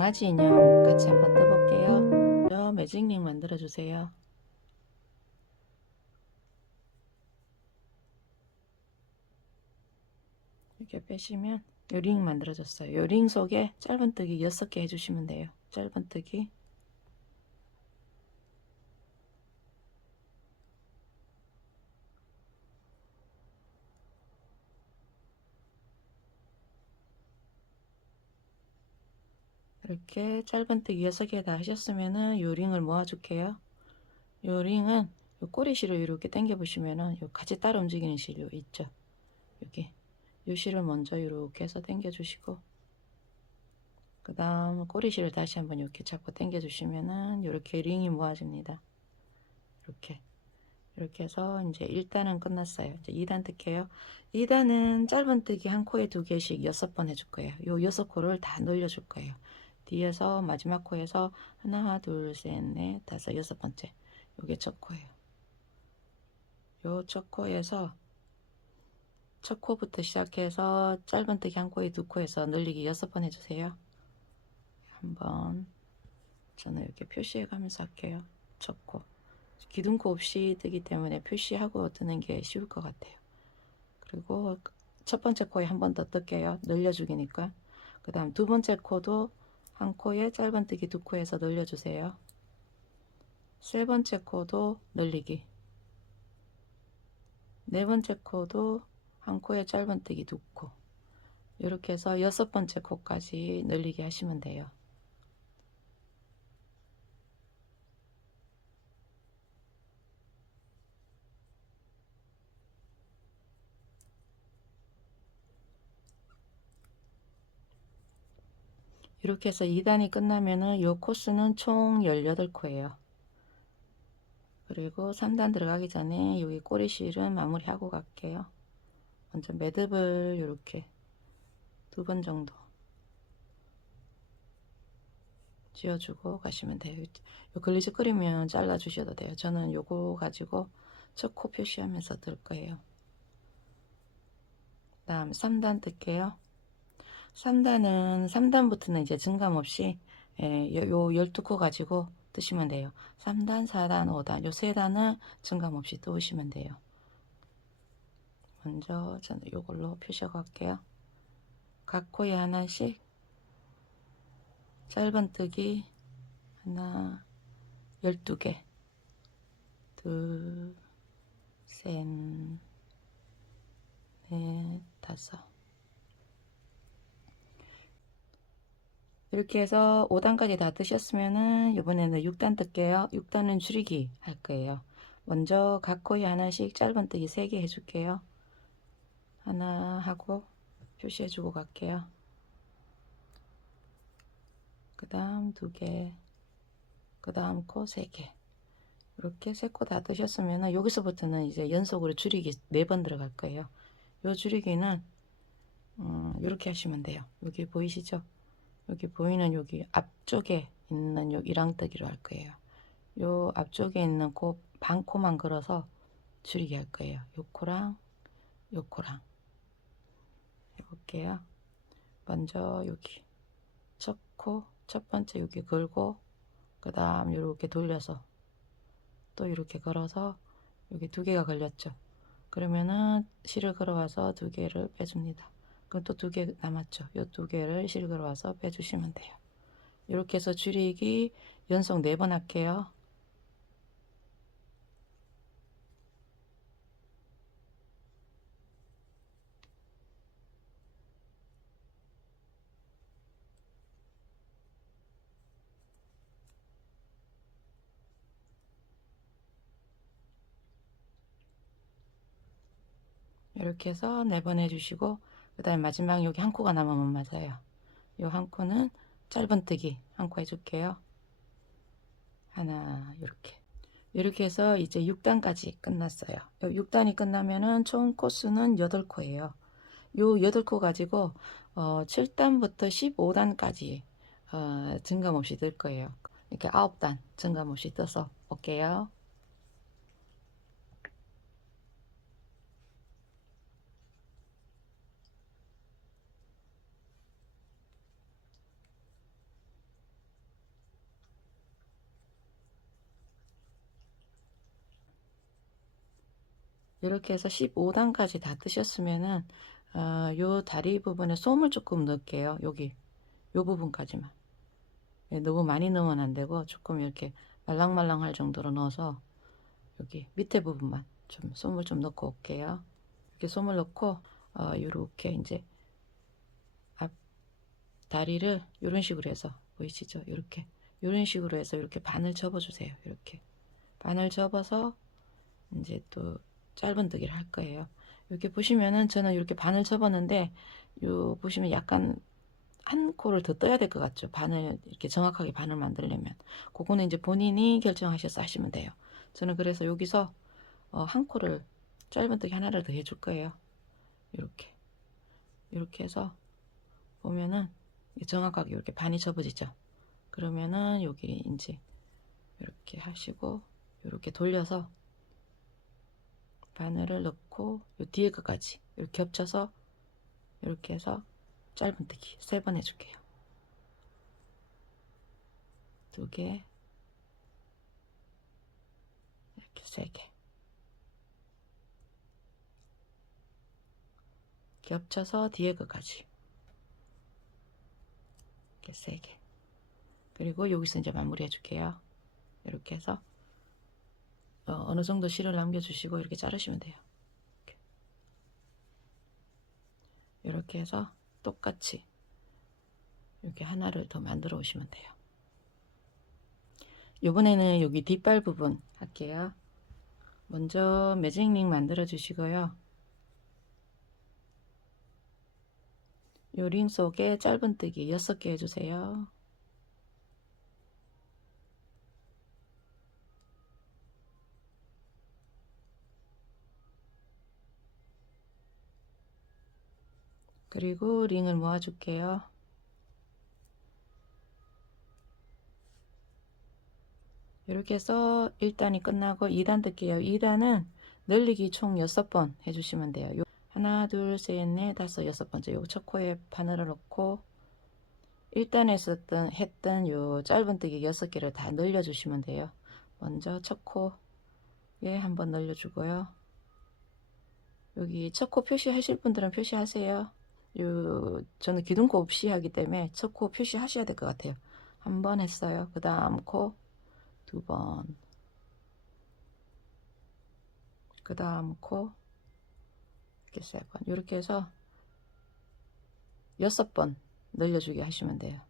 강아지 인형 같이 한번 떠볼게요. 먼저 매직링 만들어 주세요. 이렇게 빼시면 요 링 만들어졌어요. 요 링 속에 짧은뜨기 6개 해주시면 돼요. 짧은뜨기 이렇게 짧은뜨기 6개 다 하셨으면은 요 링을 모아줄게요. 요 링은 요 꼬리실을 이렇게 당겨 보시면은 요 같이 따라 움직이는 실 요 있죠. 여기 요 실을 먼저 이렇게 해서 당겨 주시고, 그 다음 꼬리실을 다시 한번 이렇게 잡고 당겨 주시면은 이렇게 링이 모아집니다. 이렇게 해서 이제 1단은 끝났어요. 이제 2단 뜰게요. 2단은 짧은뜨기 한 코에 2개씩 6번 해줄 거예요. 요 6코를 다 늘려줄 거예요. 뒤에서 마지막 코에서 하나, 둘, 셋, 넷, 다섯, 6번째. 요게 첫 코예요. 요 첫 코에서 첫 코부터 시작해서 짧은뜨기 한 코에 2코에서 늘리기 6번 해주세요. 한번 저는 이렇게 표시해 가면서 할게요. 첫 코. 기둥코 없이 뜨기 때문에 표시하고 뜨는 게 쉬울 것 같아요. 그리고 첫 번째 코에 한 번 더 뜰게요. 늘려주기니까. 그 다음 두 번째 코도 한 코에 짧은뜨기 2코에서 늘려주세요. 세 번째 코도 늘리기. 네 번째 코도 한 코에 짧은뜨기 2코. 이렇게 해서 6번째 코까지 늘리기 하시면 돼요. 이렇게 해서 2단이 끝나면은 이 코스는 총 18코예요. 그리고 3단 들어가기 전에 여기 꼬리실은 마무리하고 갈게요. 먼저 매듭을 이렇게 2번 정도 지어주고 가시면 돼요. 요 글리즈그리면 잘라 주셔도 돼요. 저는 요거 가지고 첫 코 표시하면서 뜰 거예요. 다음 3단 뜰게요. 3단은 3단부터는 이제 증감 없이 요 12코 가지고 뜨시면 돼요. 3단, 4단, 5단 요 3단은 증감 없이 뜨시면 돼요. 먼저 저는 요걸로 표시하고 갈게요. 각 코에 하나씩 짧은뜨기 하나 12개 둘, 셋, 넷, 다섯. 이렇게 해서 5단까지 다 뜨셨으면은 이번에는 6단 뜰게요. 6단은 줄이기 할 거예요. 먼저 각 코에 하나씩 짧은뜨기 3개 해줄게요. 하나 하고 표시해주고 갈게요. 그 다음 2개, 그 다음 코 3개. 이렇게 3코 다 뜨셨으면은 여기서부터는 이제 연속으로 줄이기 4번 들어갈 거예요. 요 줄이기는 이렇게 하시면 돼요. 여기 보이시죠? 여기 보이는 여기 앞쪽에 있는 요 이랑뜨기로 할 거예요. 요 앞쪽에 있는 코 반코만 걸어서 줄이기 할 거예요. 요 코랑 요 코랑 해볼게요. 먼저 여기 첫 코 첫 번째 여기 걸고, 그 다음 이렇게 돌려서 또 이렇게 걸어서 여기 2개가 걸렸죠. 그러면은 실을 걸어와서 2개를 빼줍니다. 그럼 또 2개 남았죠. 요 2개를 실 걸어와서 빼주시면 돼요. 이렇게 해서 줄이기 연속 4번 할게요. 이렇게 해서 4번 해주시고, 그 다음에 마지막 여기 한 코가 남으면 맞아요. 요 한 코는 짧은뜨기 한 코 해줄게요. 하나 이렇게 해서 이제 6단까지 끝났어요. 6단이 끝나면은 총 코스는 8코예요. 요 8코 가지고 7단부터 15단까지 증감 없이 뜰 거예요. 이렇게 9단 증감 없이 떠서 볼게요. 이렇게 해서 15단까지 다 뜨셨으면은 요 다리 부분에 솜을 조금 넣을게요. 여기 요 부분까지만. 예, 너무 많이 넣으면 안 되고 조금 이렇게 말랑말랑할 정도로 넣어서 여기 밑에 부분만 좀 솜을 좀 넣고 올게요. 이렇게 솜을 넣고 요렇게 이제 앞 다리를 이런 식으로 해서 보이시죠? 이렇게 이런 식으로 해서 이렇게 반을 접어 주세요. 이렇게 반을 접어서 이제 또 짧은뜨기를 할 거예요. 이렇게 보시면은 저는 이렇게 반을 접었는데 요 보시면 약간 한 코를 더 떠야 될 것 같죠. 반을 이렇게 정확하게 반을 만들려면 그거는 이제 본인이 결정하셔서 하시면 돼요. 저는 그래서 여기서 한 코를 짧은뜨기 하나를 더 해줄 거예요. 이렇게 해서 보면은 정확하게 이렇게 반이 접어지죠. 그러면은 여기 이제 이렇게 하시고 이렇게 돌려서 바늘을 넣고 요 뒤에 것까지 이렇게 겹쳐서 이렇게 해서 짧은뜨기 3번 해줄게요. 2개, 이렇게 3개 겹쳐서 뒤에 것까지 이렇게 3개. 그리고 여기서 이제 마무리 해줄게요. 이렇게 해서 어느 정도 실을 남겨주시고 이렇게 자르시면 돼요. 이렇게 해서 똑같이 이렇게 하나를 더 만들어 오시면 돼요. 이번에는 여기 뒷발 부분 할게요. 먼저 매직링 만들어 주시고요. 요 링 속에 짧은뜨기 6개 해주세요. 그리고 링을 모아 줄게요. 이렇게 해서 1단이 끝나고 2단 뜰게요. 2단은 늘리기 총 6번 해주시면 돼요. 하나, 둘, 셋, 넷, 다섯, 6번째 요 첫 코에 바늘을 넣고 1단에 했던 요 짧은뜨기 6개를 다 늘려 주시면 돼요. 먼저 첫 코에 한번 늘려 주고요. 여기 첫 코 표시하실 분들은 표시하세요. 저는 기둥코 없이 하기 때문에 첫 코 표시하셔야 될 것 같아요. 한 번 했어요. 그 다음 코 2번, 그 다음 코 이렇게 3번, 이렇게 해서 6번 늘려주게 하시면 돼요.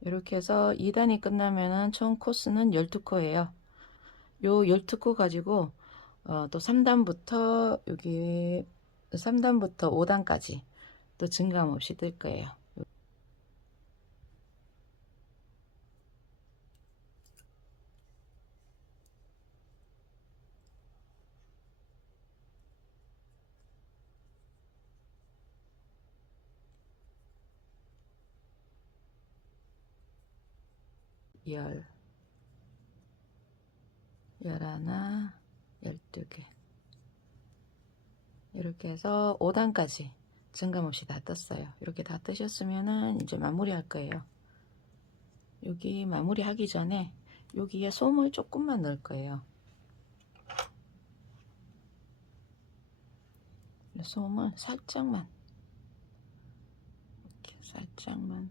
이렇게 해서 2단이 끝나면은 총 코스는 12코예요. 요 12코 가지고 또 3단부터 여기 3단부터 5단까지 또 증감 없이 뜰 거예요. 열, 열하나, 12개 이렇게 해서 5단까지 증감 없이 다 떴어요. 이렇게 다 뜨셨으면은 이제 마무리 할 거예요. 여기 마무리 하기 전에 여기에 솜을 조금만 넣을 거예요. 솜을 살짝만 이렇게 살짝만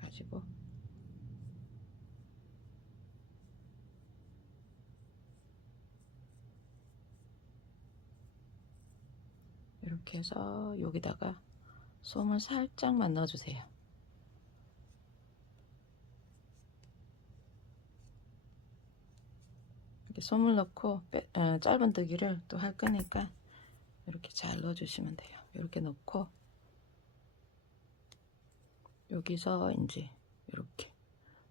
가지고 이렇게 해서 여기다가 솜을 살짝만 넣어주세요. 이렇게 솜을 넣고 짧은뜨기를 또 할 거니까 이렇게 잘 넣어주시면 돼요. 이렇게 넣고 여기서 이제 이렇게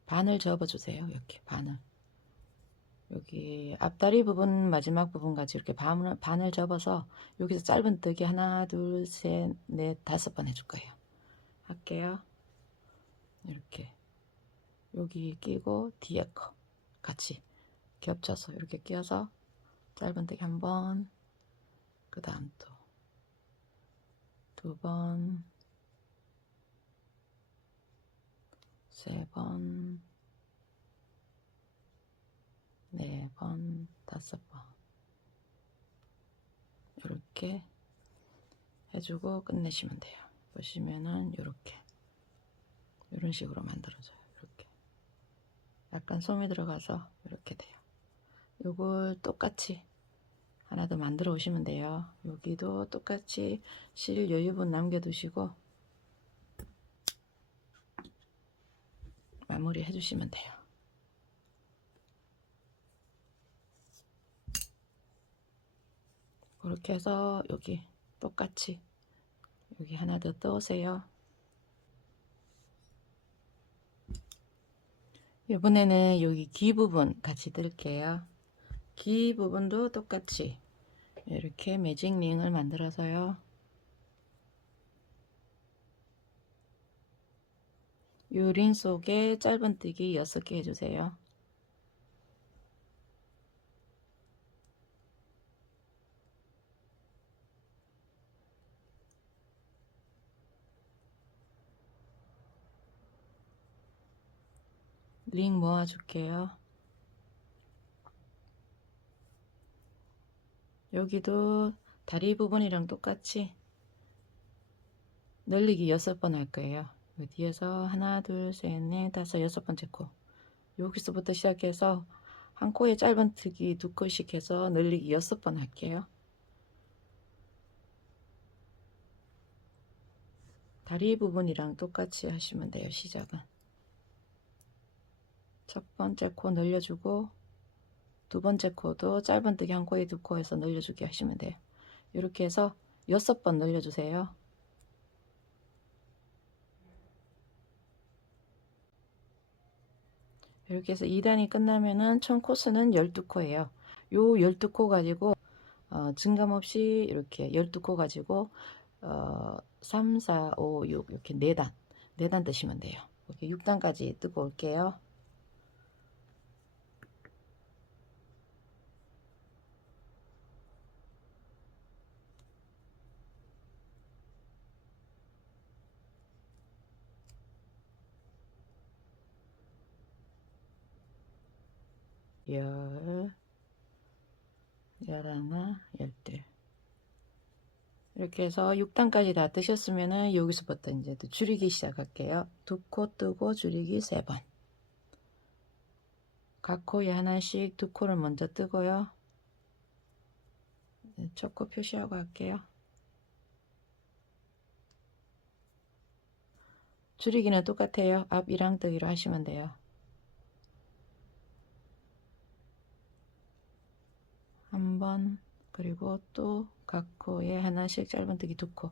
반을 접어주세요. 이렇게 반을 여기 앞다리 부분 마지막 부분까지 이렇게 반을 접어서 여기서 짧은뜨기 하나 둘 셋 넷 5번 해줄 거예요. 할게요. 이렇게 여기 끼고 뒤에 거 같이 겹쳐서 이렇게 끼워서 짧은뜨기 한번 그 다음 또 두 번, 세 번, 네 번, 다섯 번 이렇게 해주고 끝내시면 돼요. 보시면은 이렇게 이런 식으로 만들어져요. 이렇게 약간 솜이 들어가서 이렇게 돼요. 요걸 똑같이 하나 더 만들어 오시면 돼요. 여기도 똑같이 실 여유분 남겨두시고 마무리 해주시면 돼요. 그렇게 해서 여기 똑같이 여기 하나 더 떠오세요. 이번에는 여기 귀 부분 같이 뜰게요. 귀 부분도 똑같이 이렇게 매직 링을 만들어서요. 이 링 속에 짧은뜨기 6개 해주세요. 링 모아줄게요. 여기도 다리 부분이랑 똑같이 늘리기 6번 할 거예요. 뒤에서 하나, 둘, 셋, 넷, 다섯, 6번째 코. 여기서부터 시작해서 한 코에 짧은뜨기 2코씩 해서 늘리기 6번 할게요. 다리 부분이랑 똑같이 하시면 돼요. 시작은 첫 번째 코 늘려주고 두 번째 코도 짧은뜨기 한 코에 2코 해서 늘려주기 하시면 돼요. 이렇게 해서 6번 늘려주세요. 이렇게 해서 2단이 끝나면은 총 코스는 12코예요. 요 12코 가지고 증감 없이 이렇게 12코 가지고 3, 4, 5, 6 이렇게 4단 4단 뜨시면 돼요. 이렇게 6단까지 뜨고 올게요. 열, 열하나, 열둘 이렇게 해서 6단까지 다 뜨셨으면은 여기서부터 이제 또 줄이기 시작할게요. 2코 뜨고 줄이기 3번. 각 코에 하나씩 2코를 먼저 뜨고요. 첫 코 표시하고 할게요. 줄이기는 똑같아요. 앞 1항뜨기로 하시면 돼요. 한 번, 그리고 또 각 코에 하나씩 짧은뜨기 2코.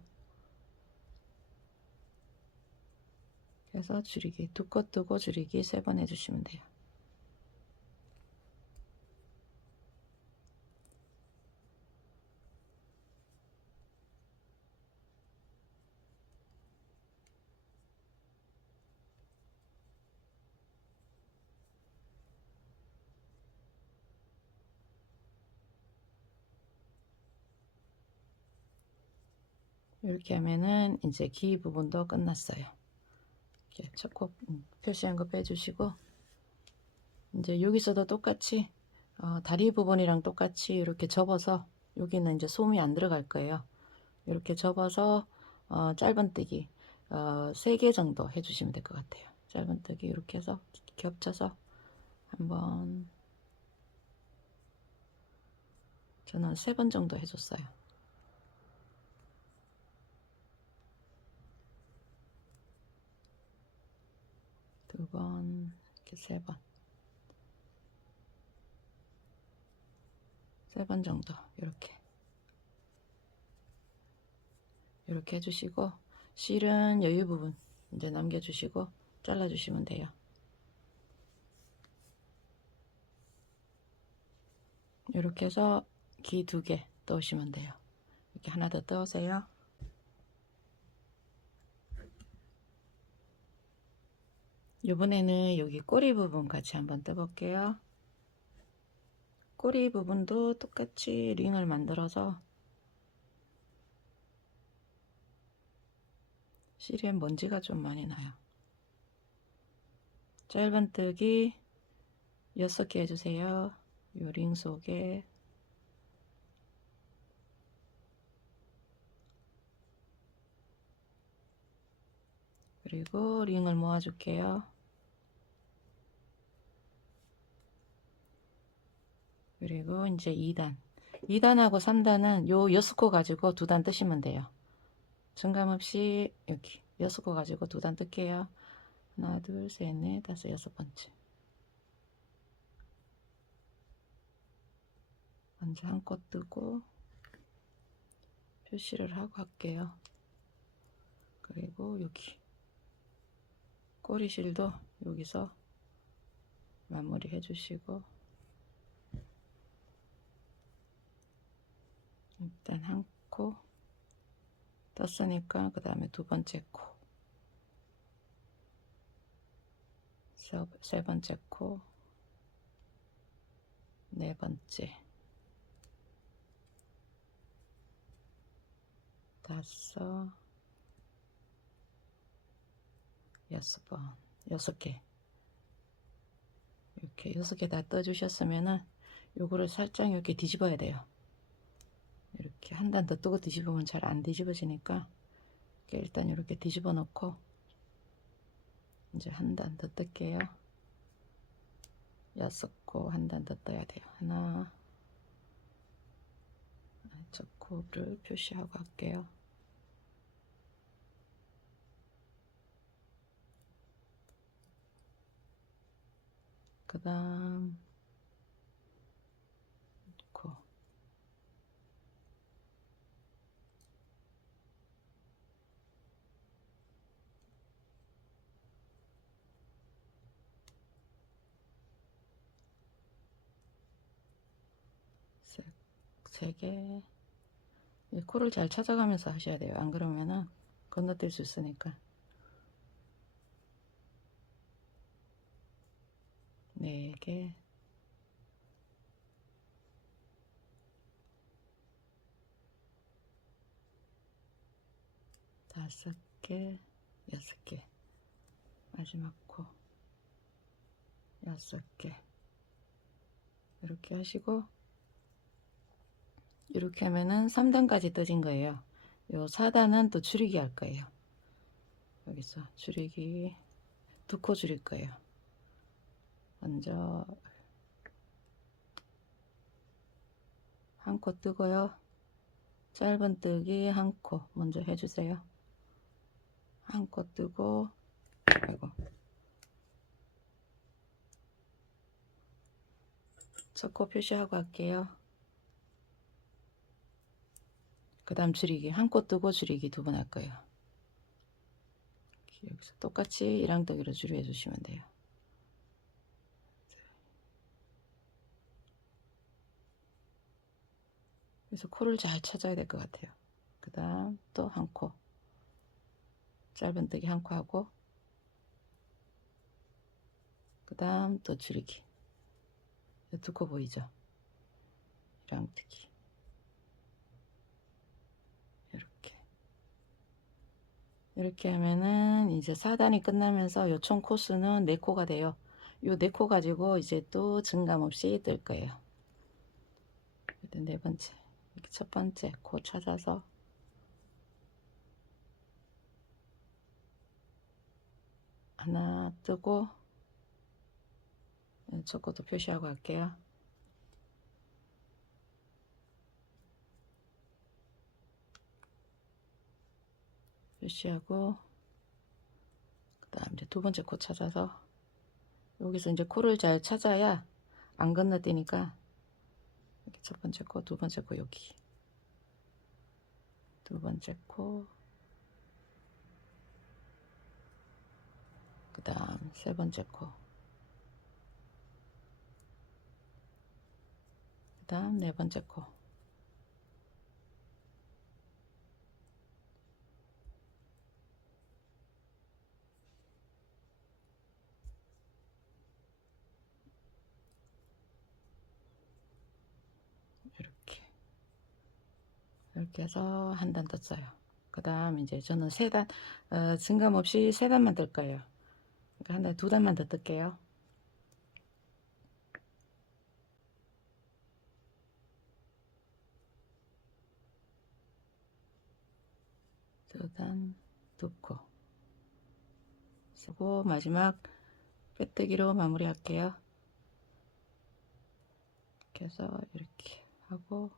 그래서 줄이기 2코 뜨고 줄이기 3번 해주시면 돼요. 이렇게 하면은 이제 귀 부분도 끝났어요. 이렇게 첫 코 표시한 거 빼주시고 이제 여기서도 똑같이 다리 부분이랑 똑같이 이렇게 접어서 여기는 이제 솜이 안 들어갈 거예요. 이렇게 접어서 짧은뜨기 3개 정도 해주시면 될 것 같아요. 짧은뜨기 이렇게 해서 겹쳐서 한번 저는 3번 정도 해줬어요. 두 번, 이렇게 3번. 3번 정도 이렇게 해주시고 실은 여유 부분 이제 남겨주시고 잘라주시면 돼요. 이렇게 해서 기 2개 떠오시면 돼요. 이렇게 하나 더 떠오세요. 이번에는 여기 꼬리 부분 같이 한번 떠볼게요. 꼬리 부분도 똑같이 링을 만들어서 실에 먼지가 좀 많이 나요. 짧은뜨기 6개 해주세요. 요 링 속에. 그리고 링을 모아줄게요. 그리고 이제 2단. 2단하고 3단은 요 6코 가지고 2단 뜨시면 돼요. 증감 없이 여기 6코 가지고 2단 뜰게요. 하나, 둘, 셋, 넷, 다섯, 6번째. 먼저 한 코 뜨고 표시를 하고 할게요. 그리고 여기 꼬리실도 여기서 마무리 해주시고, 일단 한 코 떴으니까 그 다음에 2번째 코, 세 번째 코, 4번째, 5, 6번, 6개. 이렇게 6개 다 떠주셨으면은 요거를 살짝 이렇게 뒤집어야 돼요. 이렇게 한 단 더 뜨고 뒤집으면 잘 안 뒤집어지니까 일단 이렇게 뒤집어 놓고 이제 한 단 더 뜰게요. 6코 한 단 더 떠야 돼요. 하나, 저 코를 표시하고 할게요. 그 다음 코, 세 개. 코를 잘 찾아가면서 하셔야 돼요. 안 그러면은 건너뛸 수 있으니까. 4개, 5개, 6개. 마지막 코 6개. 이렇게 하시고, 이렇게 하면은 3단까지 떠진 거예요. 요 4단은 또 줄이기 할 거예요. 여기서 줄이기 2코 줄일 거예요. 먼저 한 코 뜨고요. 짧은뜨기 한 코 먼저 해주세요. 한 코 뜨고, 아이고, 첫 코 표시하고 할게요. 그 다음 줄이기 한 코 뜨고 줄이기 2번 할 거예요. 여기서 똑같이 이랑떡이로 줄여 주시면 돼요. 그래서 코를 잘 찾아야 될 것 같아요. 그 다음 또 한 코, 짧은뜨기 한 코 하고, 그 다음 또 줄이기 2코 보이죠? 이랑뜨기 이렇게 하면은 이제 4단이 끝나면서 요 총 코수는 4코가 돼요. 요 4코 가지고 이제 또 증감 없이 뜰 거예요. 일단 4번째, 이렇게 첫 번째 코 찾아서 하나 뜨고, 첫 코도 표시하고 할게요. 표시하고, 그 다음 이제 2번째 코 찾아서, 여기서 이제 코를 잘 찾아야 안 건너뛰니까, 이렇게 첫 번째 코, 2번째 코 여기, 2번째 코, 그 다음 3번째 코, 그 다음 4번째 코. 이렇게 해서 한 단 떴어요. 그 다음 이제 저는 세 단, 증감 없이 세 단만 뜰 거예요. 그러니까 한 단에 두 단만 더 뜰게요. 두 단, 두 코. 쓰고 마지막 빼뜨기로 마무리 할게요. 이렇게 해서 이렇게 하고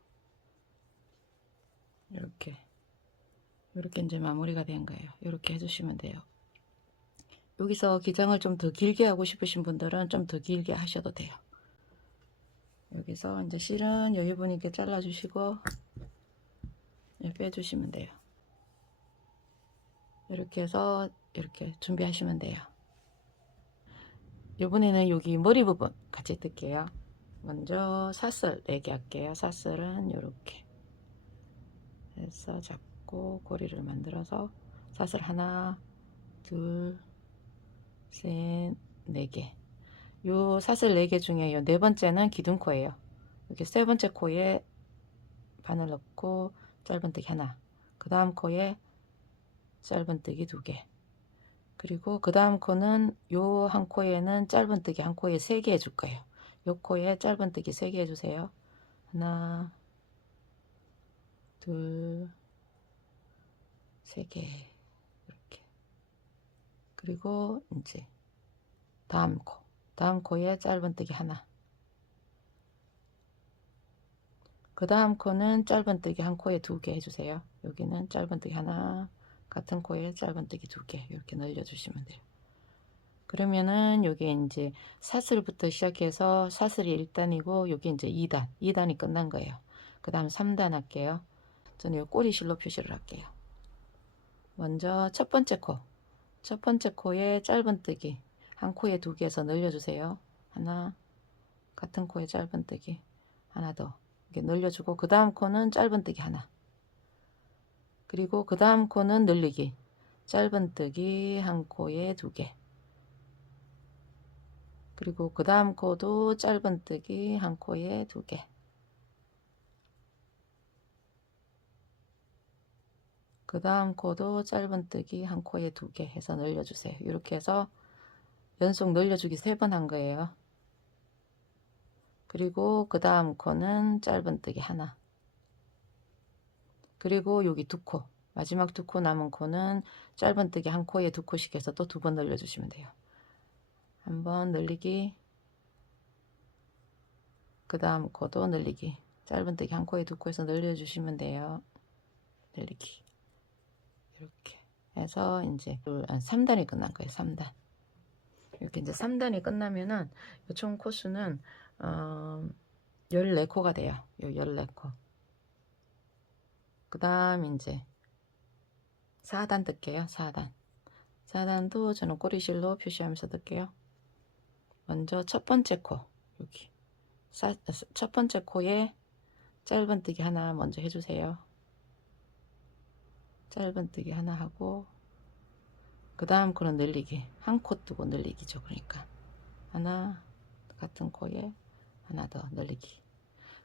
이렇게 이제 마무리가 된 거예요. 이렇게 해주시면 돼요. 여기서 기장을 좀 더 길게 하고 싶으신 분들은 좀 더 길게 하셔도 돼요. 여기서 이제 실은 여유분 있게 잘라주시고 빼주시면 돼요. 이렇게 해서 이렇게 준비하시면 돼요. 이번에는 여기 머리 부분 같이 뜰게요. 먼저 사슬 4개 할게요. 사슬은 이렇게 해서 잡고 고리를 만들어서 사슬 하나, 둘, 셋, 4개. 요 사슬 4개 중에 요 네 번째는 기둥코예요. 이렇게 세 번째 코에 바늘 넣고 짧은뜨기 하나, 그 다음 코에 짧은뜨기 2개, 그리고 그 다음 코는 요 한 코에는 짧은뜨기 한 코에 3개 해줄 거예요. 요 코에 짧은뜨기 3개 해주세요. 하나, 둘, 3개 이렇게. 그리고 이제 다음 코에 짧은뜨기 하나, 그 다음 코는 짧은뜨기 한 코에 2개 해주세요. 여기는 짧은뜨기 하나, 같은 코에 짧은뜨기 2개 이렇게 늘려주시면 돼요. 그러면은 여기 이제 사슬부터 시작해서 사슬이 1단이고 여기 이제 2단이 끝난 거예요. 그 다음 3단 할게요. 저는 이 꼬리실로 표시를 할게요. 먼저 첫 번째 코에 짧은뜨기 한 코에 2개 해서 늘려주세요. 하나, 같은 코에 짧은뜨기 하나 더 이렇게 늘려주고, 그 다음 코는 짧은뜨기 하나, 그리고 그 다음 코는 늘리기 짧은뜨기 한 코에 2개, 그리고 그 다음 코도 짧은뜨기 한 코에 2개, 그 다음 코도 짧은뜨기 한 코에 2개 해서 늘려주세요. 이렇게 해서 연속 늘려주기 3번 한 거예요. 그리고 그 다음 코는 짧은뜨기 하나, 그리고 여기 2코, 마지막 2코 남은 코는 짧은뜨기 한 코에 2코씩 해서 또 2번 늘려주시면 돼요. 한번 늘리기, 그 다음 코도 늘리기, 짧은뜨기 한 코에 2코에서 늘려주시면 돼요. 늘리기 이렇게 해서 이제 3단이 끝난 거예요. 3단. 이렇게 이제 3단이 끝나면은 총 코수는 14코가 돼요. 요 14코. 그 다음 이제 4단 뜰게요. 4단도 저는 꼬리실로 표시하면서 뜰게요. 먼저 첫 번째 코, 여기 첫 번째 코에 짧은뜨기 하나 먼저 해주세요. 짧은뜨기 하나 하고, 그 다음 코는 늘리기 한 코 뜨고 늘리기죠. 그러니까 하나, 같은 코에 하나 더 늘리기,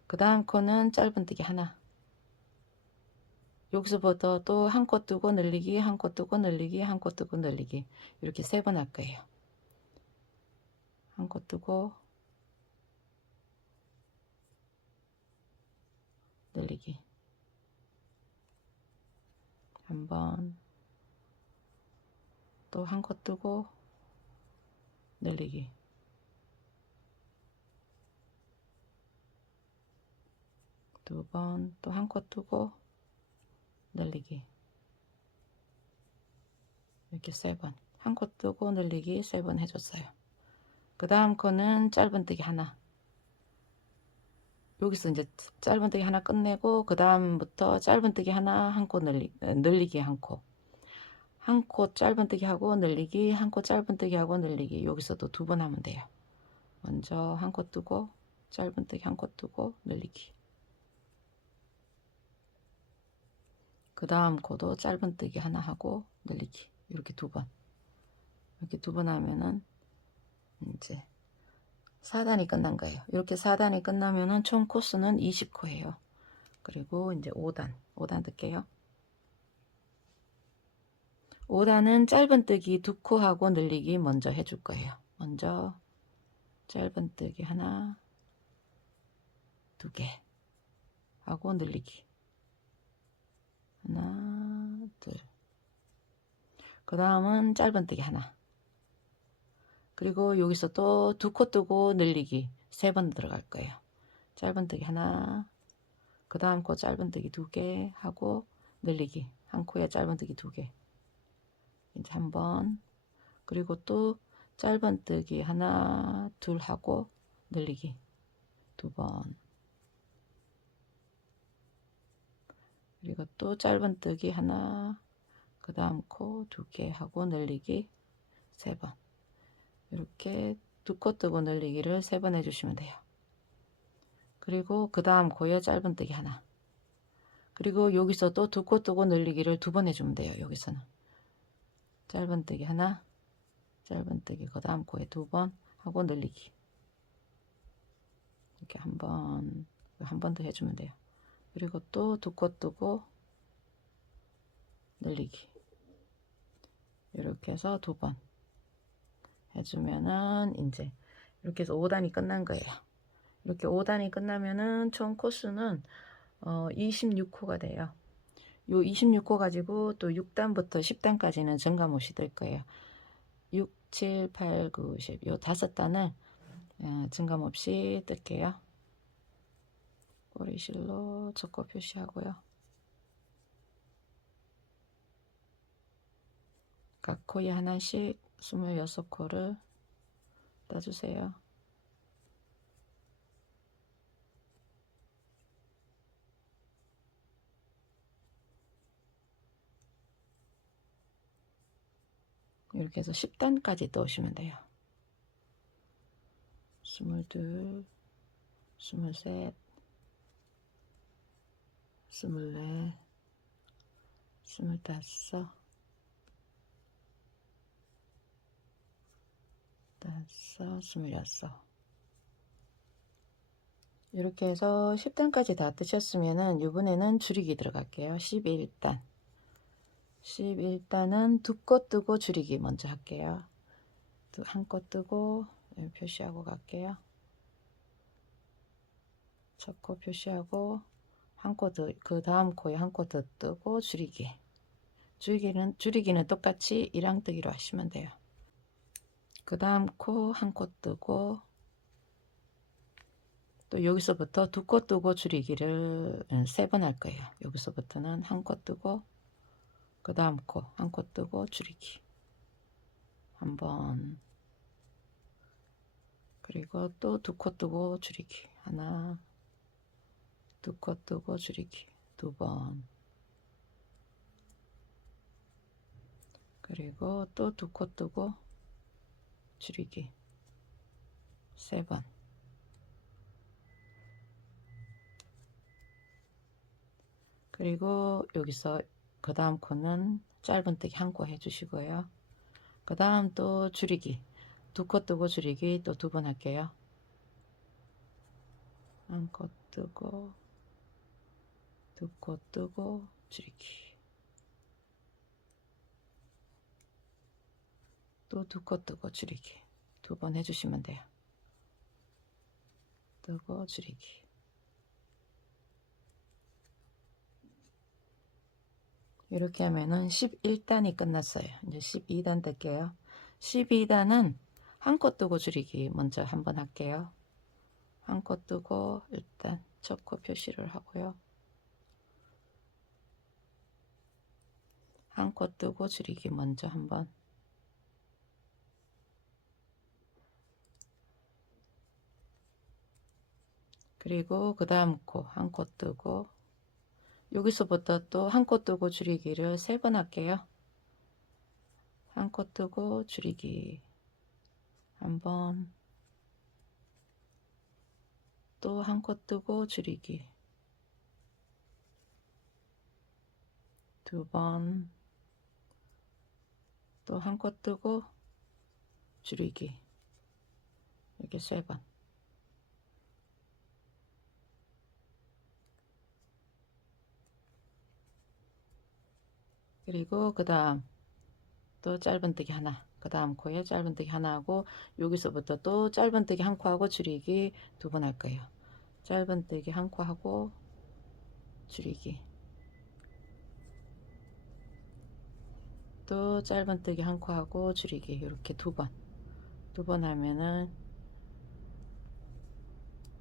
그 다음 코는 짧은뜨기 하나, 여기서부터 또 한 코 뜨고 늘리기, 한 코 뜨고 늘리기, 한 코 뜨고 늘리기, 이렇게 3번 할 거예요. 한 코 뜨고 늘리기 한번, 또 한 코 뜨고 늘리기, 두 번, 또 한 코 뜨고 늘리기, 이렇게 3번, 한 코 뜨고 늘리기 3번 해줬어요. 그 다음 코는 짧은뜨기 하나, 여기서 이제 짧은뜨기 하나 끝내고, 그 다음부터 짧은뜨기 하나, 한 코 늘리기 한 코, 한 코 짧은뜨기 하고 늘리기, 한 코 짧은뜨기 하고 늘리기, 여기서도 2번 하면 돼요. 먼저 한 코 뜨고 짧은뜨기 한 코 뜨고 늘리기, 그 다음 코도 짧은뜨기 하나 하고 늘리기, 이렇게 2번, 이렇게 2번 하면은 이제 4단이 끝난 거예요. 이렇게 4단이 끝나면은 총 코스는 20코예요. 그리고 이제 5단 뜰게요. 5단은 짧은뜨기 2코 하고 늘리기 먼저 해줄 거예요. 먼저 짧은뜨기 하나, 2개 하고 늘리기 하나, 둘. 그 다음은 짧은뜨기 하나. 그리고 여기서 또 2코 뜨고 늘리기 3번 들어갈 거예요. 짧은뜨기 하나, 그 다음 코 짧은뜨기 2개 하고 늘리기 한 코에 짧은뜨기 2개. 이제 한 번. 그리고 또 짧은뜨기 하나, 둘 하고 늘리기 2번. 그리고 또 짧은뜨기 하나, 그 다음 코 2개 하고 늘리기 3번. 이렇게 2코 뜨고 늘리기를 3번 해주시면 돼요. 그리고 그 다음 코에 짧은뜨기 하나. 그리고 여기서 또 2코 뜨고 늘리기를 2번 해주면 돼요. 여기서는 짧은뜨기 하나, 짧은뜨기 그 다음 코에 2번 하고 늘리기. 이렇게 한 번 더 해주면 돼요. 그리고 또 2코 뜨고 늘리기. 이렇게 해서 2번 해주면은 이제 이렇게 해서 5단이 끝난 거예요. 이렇게 5단이 끝나면은 총 코수는 26코가 돼요. 요 26코 가지고 또 6단부터 10단까지는 증가못이 될 거예요. 6, 7, 8, 9, 10. 요 5단을 증감 없이 뜰게요. 꼬리실로 첫코 표시하고요. 각 코에 하나씩 26코를 따주세요. 이렇게 해서 10단까지 떠오시면 돼요. 22, 23, 24, 25, 26. 이렇게 해서 10단까지 다 뜨셨으면은 이번에는 줄이기 들어갈게요. 11단. 11단은 2코 뜨고 줄이기 먼저 할게요. 한 코 뜨고 표시하고 갈게요. 첫 코 표시하고 한 코 더, 그 다음 코에 한 코 더 뜨고 줄이기. 줄이기는 똑같이 1항 뜨기로 하시면 돼요. 그 다음 코 한 코 뜨고 또 여기서부터 2코 뜨고 줄이기를 3번 할 거예요. 여기서부터는 한 코 뜨고 그 다음 코 한 코 뜨고 줄이기 한 번. 그리고 또 2코 뜨고 줄이기 하나, 2코 뜨고 줄이기 2번. 그리고 또 2코 뜨고 줄이기 3번. 그리고 여기서 그 다음 코는 짧은뜨기 한 코 해주시고요. 그 다음 또 줄이기 2코 뜨고 줄이기 또 2번 할게요. 한 코 뜨고 2코 뜨고 줄이기 또 2코 뜨고 줄이기 2번 해주시면 돼요. 뜨고 줄이기. 이렇게 하면은 11단이 끝났어요. 이제 12단 뜰게요. 12단은 한 코 뜨고 줄이기 먼저 한번 할게요. 한 코 뜨고 일단 첫 코 표시를 하고요. 한 코 뜨고 줄이기 먼저 한번. 그리고 그 다음 코 한 코 뜨고 여기서부터 또 한 코 뜨고 줄이기를 3번 할게요. 한 코 뜨고 줄이기 한번, 또 한 코 뜨고 줄이기 2번, 또 한 코 뜨고 줄이기 이렇게 3번. 그리고 그 다음 또 짧은뜨기 하나, 그 다음 코에 짧은뜨기 하나 하고, 여기서부터 또 짧은뜨기 한 코 하고 줄이기 2번 할 거예요. 짧은뜨기 한 코 하고 줄이기, 또 짧은뜨기 한 코 하고 줄이기, 이렇게 2번 하면은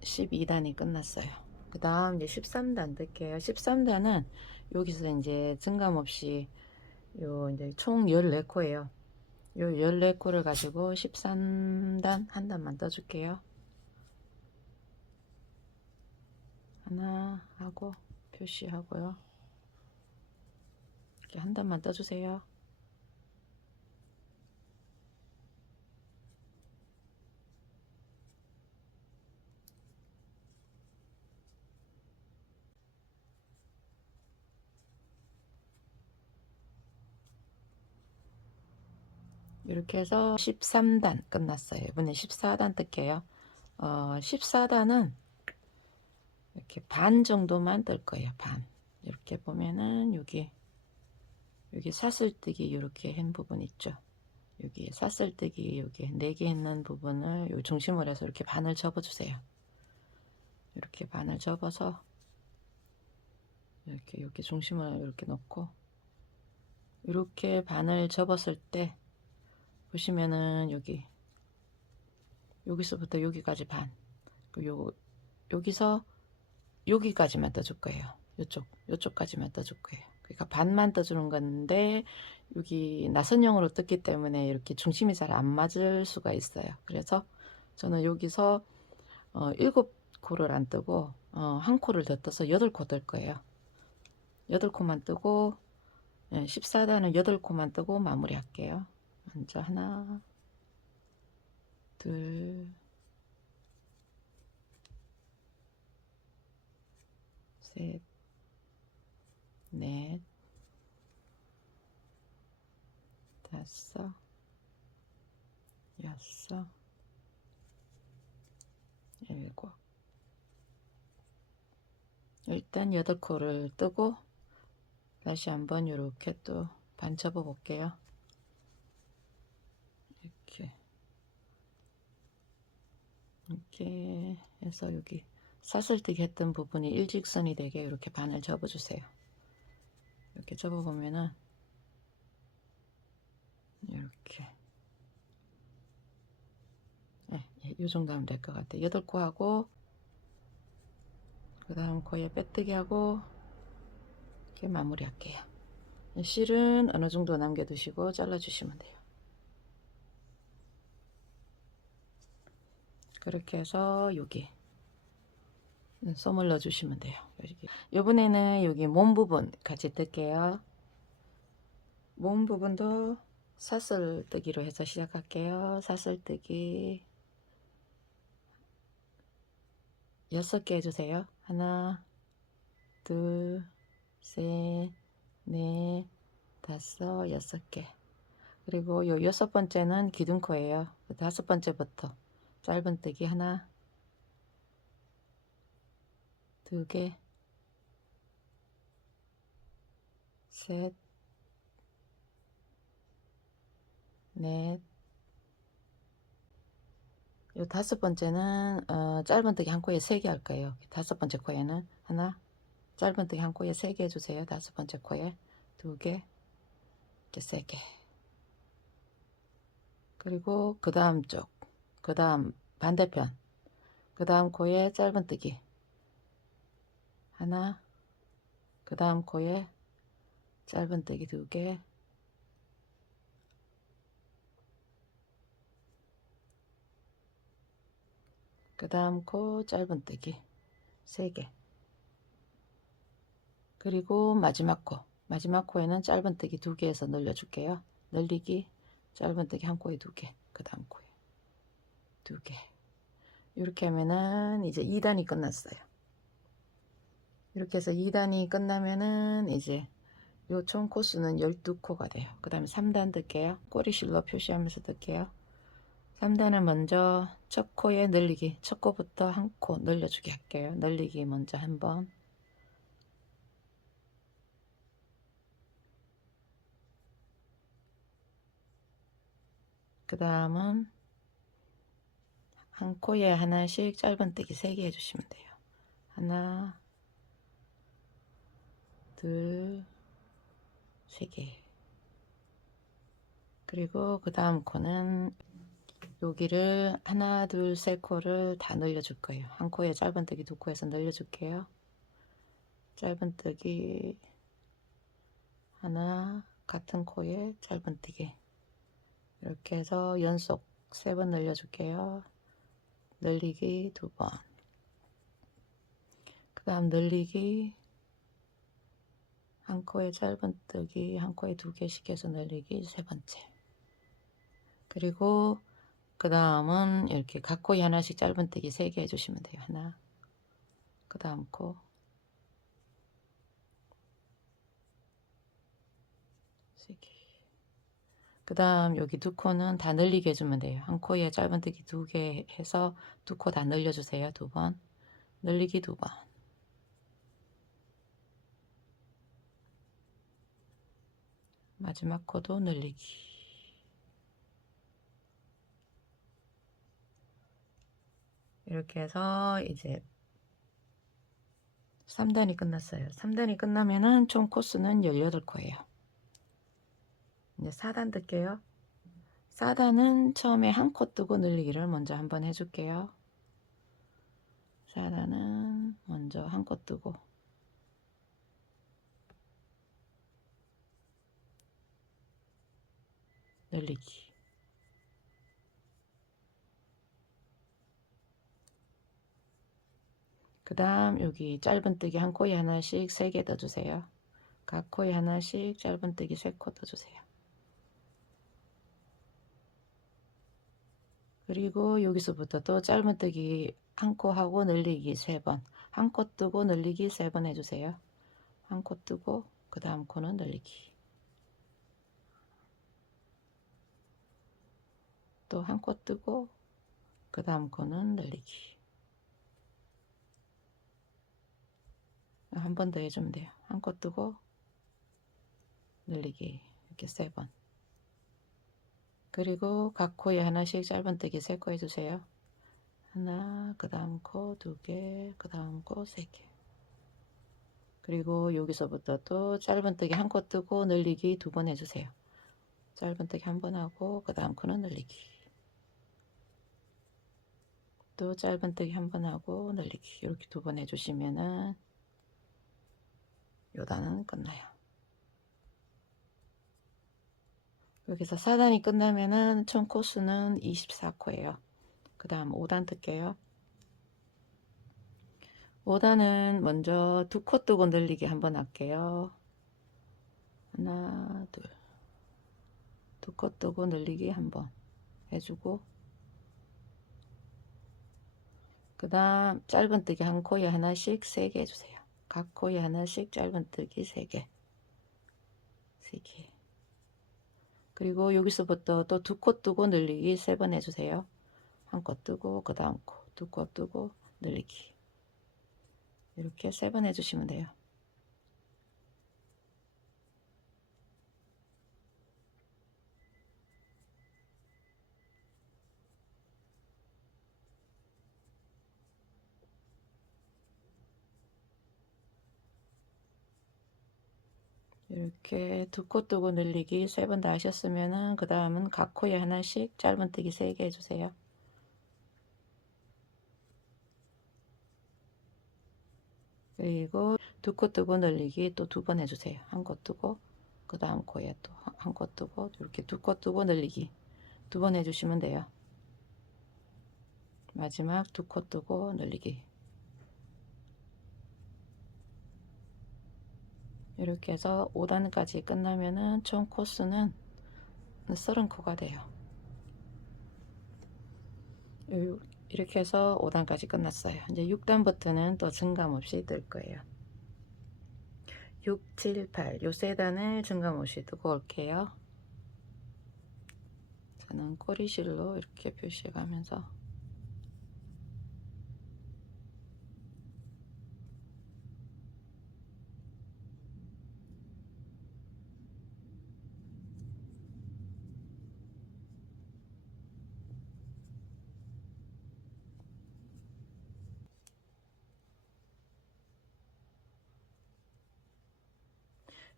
12단이 끝났어요. 그 다음 이제 13단 뜰게요. 13단은 여기서 이제 증감 없이 요 이제 총 14코예요. 요 14코를 가지고 13단 한 단만 떠줄게요. 하나 하고 표시하고요. 이렇게 한 단만 떠주세요. 이렇게 해서 13단 끝났어요. 이번에 14단 뜰게요. 14단은 이렇게 반 정도만 뜰 거예요. 반. 이렇게 보면은 여기 사슬뜨기 이렇게 한 부분 있죠. 여기 사슬뜨기 여기 4개 있는 부분을 요 중심으로 해서 이렇게 반을 접어 주세요. 이렇게 반을 접어서 이렇게 중심을 이렇게 놓고, 이렇게 반을 접었을 때 보시면은 여기서부터 여기까지 반, 여기서 여기까지만 떠줄 거예요. 요쪽까지만 떠줄 거예요. 그러니까 반만 떠주는 건데, 여기 나선형으로 떴기 때문에 이렇게 중심이 잘 안 맞을 수가 있어요. 그래서 저는 여기서 7코를 안 뜨고 한 코를 더 떠서 8코 뜰 거예요. 8코만 뜨고 14단은 8코만 뜨고 마무리 할게요. 먼저 하나, 둘, 셋, 넷, 다섯, 여섯, 일곱. 일단 8코를 뜨고 다시 한번 이렇게 또 반 접어 볼게요. 이렇게 해서 여기 사슬뜨기 했던 부분이 일직선이 되게 이렇게 반을 접어 주세요. 이렇게 접어 보면은 이렇게 이 정도 하면 될 것 같아요. 8코 하고 그 다음 코에 빼뜨기 하고 이렇게 마무리 할게요. 실은 어느 정도 남겨두시고 잘라 주시면 돼요. 그렇게 해서 여기 솜을 넣어 주시면 돼요. 이번에는 여기 몸 부분 같이 뜰게요. 몸 부분도 사슬뜨기로 해서 시작할게요. 사슬뜨기 6개 해주세요. 하나, 둘, 셋, 넷, 다섯, 6개. 그리고 요 6번째는 기둥코예요. 5번째부터 짧은뜨기 하나, 2개, 셋, 넷. 요 5번째는 짧은뜨기 한 코에 3개 할 거예요. 5번째 코에는 하나, 짧은뜨기 한 코에 3개 해주세요. 5번째 코에 2개, 이렇게 3개. 그리고 그 다음 쪽, 그 다음 반대편, 그 다음 코에 짧은뜨기 하나, 그 다음 코에 짧은뜨기 2개, 그 다음 코 짧은뜨기 3개. 그리고 마지막 코에는 짧은뜨기 2개에서 늘려줄게요. 늘리기 짧은뜨기 한 코에 2개, 그 다음 코에 2개. 이렇게 하면은 이제 2단이 끝났어요. 이렇게 해서 2단이 끝나면은 이제 요 총 코수는 12코가 돼요. 그 다음에 3단 뜰게요. 꼬리실로 표시하면서 뜰게요. 3단을 먼저 첫 코에 늘리기, 첫 코부터 한 코 늘려주기 할게요. 늘리기 먼저 한번, 그 다음은 한 코에 하나씩 짧은뜨기 3개 해주시면 돼요. 하나, 둘, 3개. 그리고 그 다음 코는 여기를 하나, 둘, 세 코를 다 늘려줄 거예요. 한 코에 짧은뜨기 2코에서 늘려줄게요. 짧은뜨기 하나, 같은 코에 짧은뜨기 이렇게 해서 연속 3번 늘려줄게요. 늘리기 2번. 그 다음 늘리기 한 코에 짧은뜨기 한 코에 2개씩 해서 늘리기 3번째. 그리고 그 다음은 이렇게 각 코에 하나씩 짧은뜨기 3개 해주시면 돼요. 하나, 그 다음 코 3개. 그 다음 여기 2코는 다 늘리게 해주면 돼요. 한 코에 짧은뜨기 2개 해서 2코 다 늘려주세요. 2번. 늘리기 2번. 마지막 코도 늘리기. 이렇게 해서 이제 3단이 끝났어요. 3단이 끝나면은 총 코스는 18코예요. 이제 4단 뜰게요. 4단은 처음에 한 코 뜨고 늘리기를 먼저 한번 해줄게요. 4단은 먼저 한 코 뜨고 늘리기. 그 다음 여기 짧은뜨기 한 코에 하나씩 3개 떠주세요. 각 코에 하나씩 짧은뜨기 3코 떠주세요. 그리고 여기서부터 또 짧은뜨기 한 코 하고 늘리기 3번. 한 코 뜨고 늘리기 3번 해주세요. 한 코 뜨고 그 다음 코는 늘리기. 또 한 코 뜨고 그 다음 코는 늘리기. 한 번 더 해주면 돼요. 한 코 뜨고 늘리기 이렇게 3번. 그리고 각 코에 하나씩 짧은뜨기 3코 해주세요. 하나, 그 다음 코 2개, 그 다음 코 3개. 그리고 여기서부터 또 짧은뜨기 한 코 뜨고 늘리기 2번 해주세요. 짧은뜨기 한 번 하고 그 다음 코는 늘리기. 또 짧은뜨기 한 번 하고 늘리기. 이렇게 2번 해주시면은 요 단은 끝나요. 여기서 4단이 끝나면은 총 코스는 24코예요. 그 다음 5단 뜰게요. 5단은 먼저 2코 뜨고 늘리기 한번 할게요. 하나, 둘. 2코 뜨고 늘리기 한번 해주고, 그 다음 짧은뜨기 한 코에 하나씩 3개 해주세요. 각 코에 하나씩 짧은뜨기 3개. 3개. 그리고 여기서부터 또 2코 뜨고 늘리기 3번 해주세요. 한 코 뜨고, 그 다음 코, 2코 뜨고 늘리기. 이렇게 3번 해주시면 돼요. 이렇게 2코 뜨고 늘리기 3번 다 하셨으면은 그 다음은 각 코에 하나씩 짧은뜨기 3개 해주세요. 그리고 2코 뜨고 늘리기 또 2번 해주세요. 한 코 뜨고 그 다음 코에 또 한 코 뜨고 이렇게 2코 뜨고 늘리기 2번 해주시면 돼요. 마지막 2코 뜨고 늘리기. 이렇게 해서 5단까지 끝나면은 총 코스는 30코가 돼요. 이렇게 해서 5단까지 끝났어요. 이제 6단부터는 또 증감 없이 뜰 거예요. 6, 7, 8 요 세 단을 증감 없이 뜨고 올게요. 저는 꼬리실로 이렇게 표시해 가면서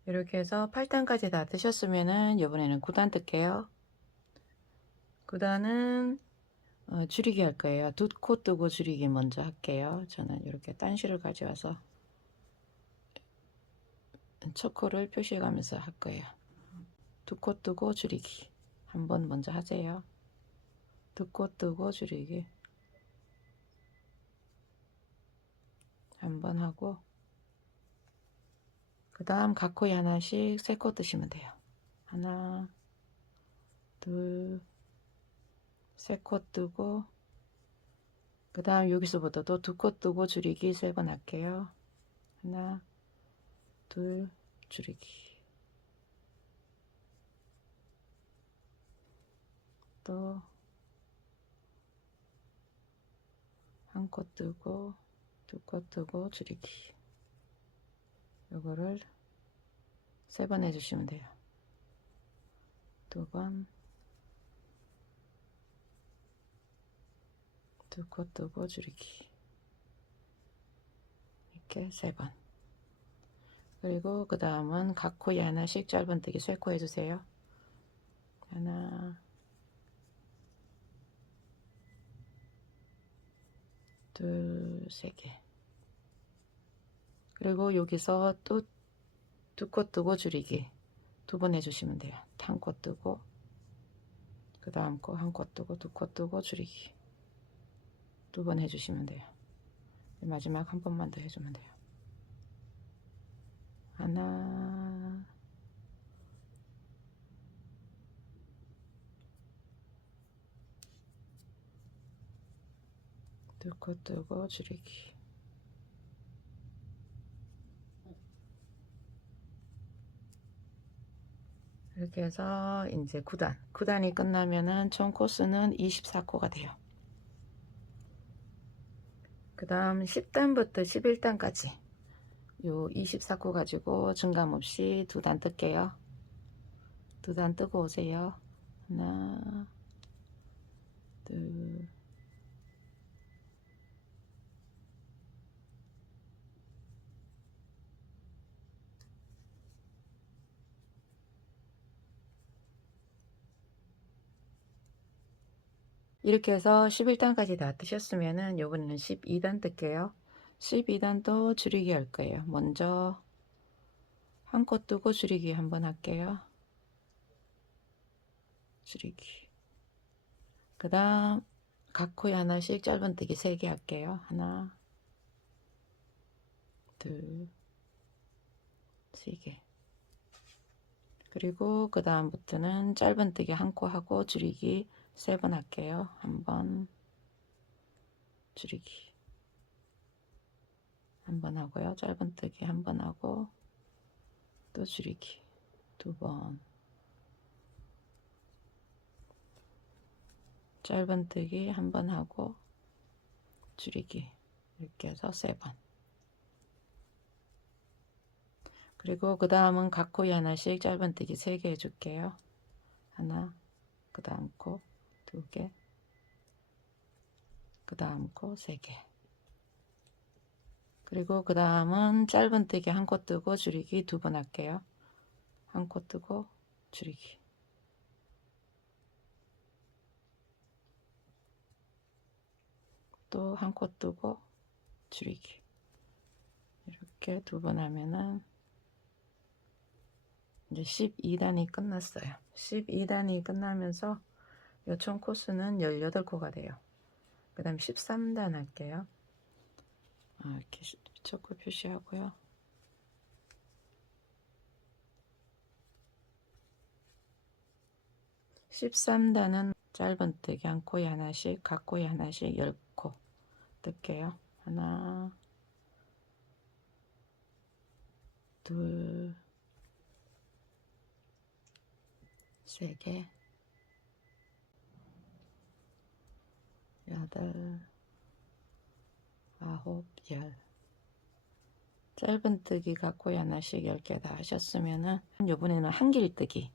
이렇게 해서 8단까지 다 뜨셨으면은 이번에는 9단 뜰게요. 9단은 줄이기 할 거예요. 두 코 뜨고 줄이기 먼저 할게요. 저는 이렇게 딴실을 가져와서 첫 코를 표시해 가면서 할 거예요. 두 코 뜨고 줄이기 한번 먼저 하세요. 두 코 뜨고 줄이기 한번 하고, 그 다음 각 코에 하나씩 세 코 뜨시면 돼요. 하나, 둘, 세 코 뜨고, 그 다음 여기서부터도 두 코 뜨고 줄이기 3번 할게요. 하나, 둘, 줄이기. 또 한 코 뜨고 두 코 뜨고 줄이기. 요거를 3번 해주시면 돼요. 2번, 두 코 뜨고 줄이기. 이렇게 3번. 그리고 그 다음은 각 코에 하나씩 짧은뜨기 3코 해주세요. 하나, 둘, 3개. 그리고 여기서 또 두 코 뜨고 줄이기 2번 해주시면 돼요. 한 코 뜨고 그 다음 코 한 코 뜨고 두 코 뜨고 줄이기 2번 해주시면 돼요. 마지막 한 번만 더 해주면 돼요. 하나, 두 코 뜨고 줄이기. 이렇게 해서 이제 9단이 끝나면은 총 코스는 24코가 돼요. 그 다음 10단부터 11단까지 요 24코 가지고 증감 없이 2단 뜰게요. 2단 뜨고 오세요. 하나, 둘, 이렇게 해서 11단까지 다 뜨셨으면은 요번에는 12단 뜰게요. 12단도 줄이기 할 거예요. 먼저 한 코 뜨고 줄이기 한번 할게요. 줄이기. 그 다음 각 코에 하나씩 짧은뜨기 3개 할게요. 하나, 둘, 3개. 그리고 그 다음부터는 짧은뜨기 한 코 하고 줄이기 3번 할게요. 한번 줄이기 한번 하고요. 짧은뜨기 한번 하고 또 줄이기 2번, 짧은뜨기 한번 하고 줄이기, 이렇게 해서 3번. 그리고 그 다음은 각 코에 하나씩 짧은뜨기 3개 해줄게요. 하나, 그 다음 코 2개, 그 다음 코 3개. 그리고 그 다음은 짧은뜨기 한 코 뜨고 줄이기 2번 할게요. 한 코 뜨고 줄이기. 또 한 코 뜨고 줄이기. 이렇게 2번 하면은 이제 12단이 끝났어요. 12단이 끝나면서 요 총 코스는 18코가 돼요. 그 다음 13단 할게요. 이렇게 쳤고 표시하고요. 13단은 짧은뜨기 한 코에 하나씩, 각 코에 하나씩 10코 뜰게요. 하나, 둘, 3개, 8, 9, 10. 짧은뜨기 각 코에 하나씩 10개 다 하셨으면은 요번에는 한길뜨기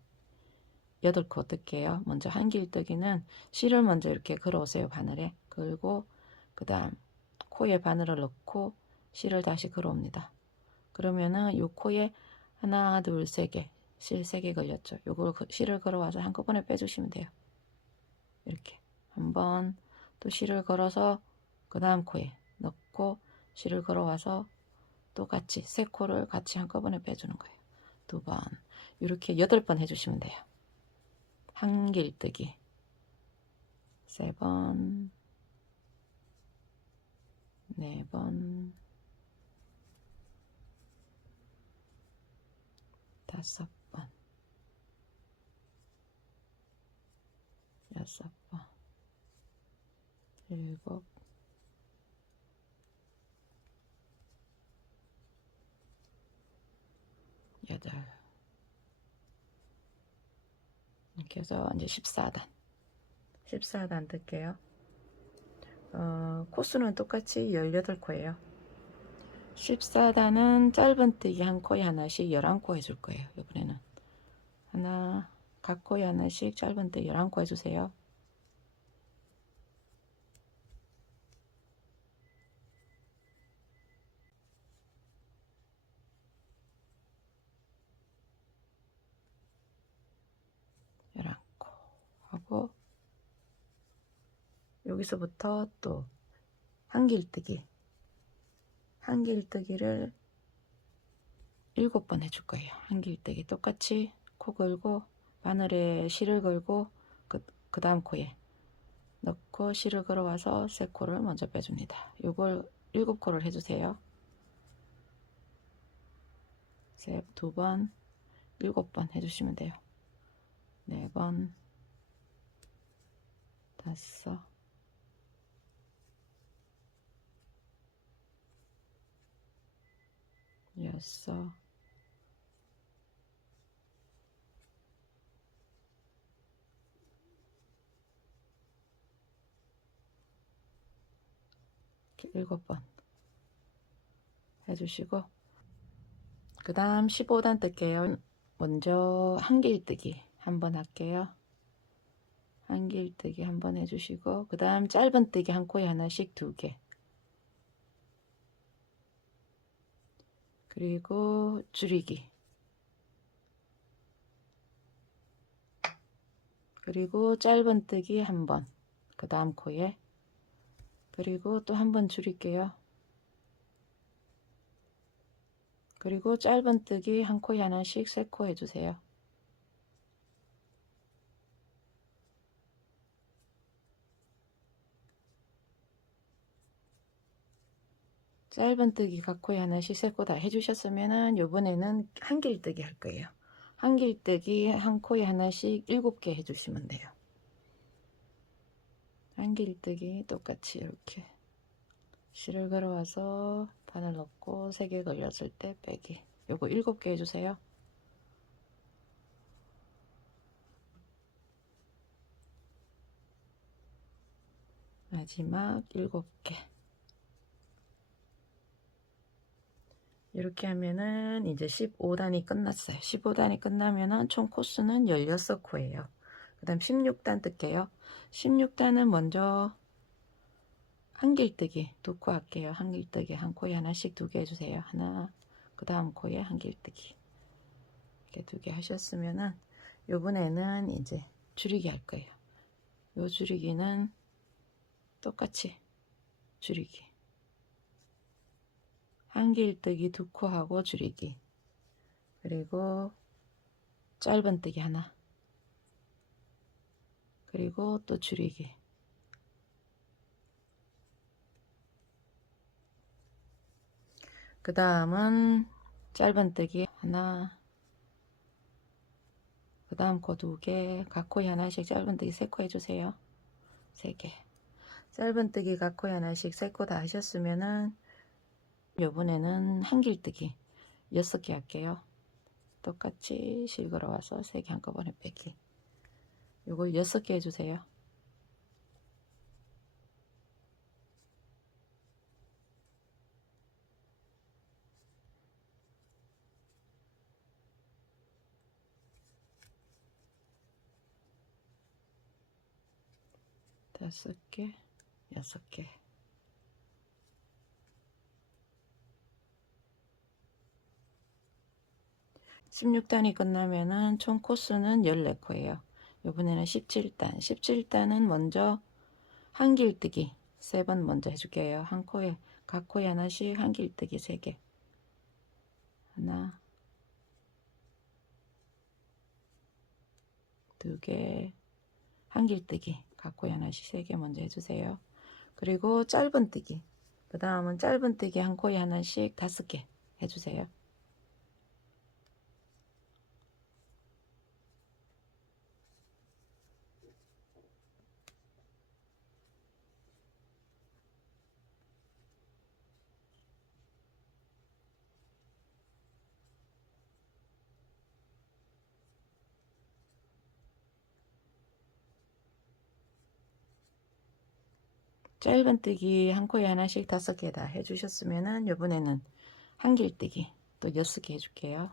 8코 뜰게요. 먼저 한길뜨기는 실을 먼저 이렇게 걸어오세요. 바늘에 걸고 그 다음 코에 바늘을 넣고 실을 다시 걸어옵니다. 그러면은 요 코에 하나, 둘, 세 개. 실 3개 걸렸죠. 요걸 실을 걸어와서 한꺼번에 빼주시면 돼요. 이렇게 한번 또 실을 걸어서 그 다음 코에 넣고 실을 걸어와서 똑같이 3코를 같이 한꺼번에 빼주는 거예요. 2번 이렇게 8번 해주시면 돼요. 한길뜨기 3번 4번 5번 6번 7 8 이렇게 해서 이제 14단 뜰게요. 코수는 똑같이 18코예요. 14단은 짧은뜨기 한 코에 하나씩 11코 해줄 거예요. 이번에는 하나 각 코에 하나씩 짧은뜨기 11코 해주세요. 하고 여기서부터 또 한길뜨기를 7번 해줄 거예요. 한길뜨기 똑같이 코 걸고 바늘에 실을 걸고 그 다음 코에 넣고 실을 걸어와서 3코를 먼저 빼줍니다. 요걸 7코를 해주세요. 2번 7번 해주시면 돼요. 4번 5 6 7번 해주시고 그 다음 15단 뜰게요. 먼저 한길뜨기 한번 할게요. 한길뜨기 한번 해주시고 그 다음 짧은뜨기 한 코에 하나씩 2개 그리고 줄이기 그리고 짧은뜨기 한번 그 다음 코에 그리고 또 한 번 줄일게요. 그리고 짧은뜨기 한 코에 하나씩 3코 해주세요. 짧은뜨기 각 코에 하나씩 3코 다 해주셨으면은 요번에는 한길뜨기 할 거예요. 한길뜨기 한 코에 하나씩 7개 해주시면 돼요. 한길뜨기 똑같이 이렇게 실을 걸어와서 바늘 넣고 3개 걸렸을 때 빼기 요거 7개 해주세요. 마지막 7개 이렇게 하면은 이제 15단이 끝났어요. 15단이 끝나면은 총 코스는 16코예요. 그 다음 16단 뜰게요. 16단은 먼저 한길뜨기 2코 할게요. 한길뜨기 한 코에 하나씩 2개 해주세요. 하나 그 다음 코에 한길뜨기 이렇게 2개 하셨으면은 요번에는 이제 줄이기 할 거예요. 요 줄이기는 똑같이 줄이기 한길뜨기 2코 하고 줄이기 그리고 짧은뜨기 하나 그리고 또 줄이기 그 다음은 짧은뜨기 하나 그 다음 코 2개 각 코에 하나씩 짧은뜨기 3코 해주세요. 3개 짧은뜨기 각 코에 하나씩 3코 다 하셨으면은 요번에는 한길뜨기 6개 할게요. 똑같이 실 걸어와서 3개 한꺼번에 빼기 요거 6개 해주세요. 다섯 개, 6개. 16단이 끝나면은 총 코스는 14코예요. 이번에는 17단. 17단은 먼저 한길뜨기 3번 먼저 해줄게요. 한 코에, 각 코에 하나씩 한길뜨기 3개. 하나, 2개, 한길뜨기 각 코에 하나씩 3개 먼저 해주세요. 그리고 짧은뜨기. 그 다음은 짧은뜨기 한 코에 하나씩 5개 해주세요. 짧은뜨기 한 코에 하나씩 5개 다 해주셨으면은 이번에는 한길뜨기 또 6개 해줄게요.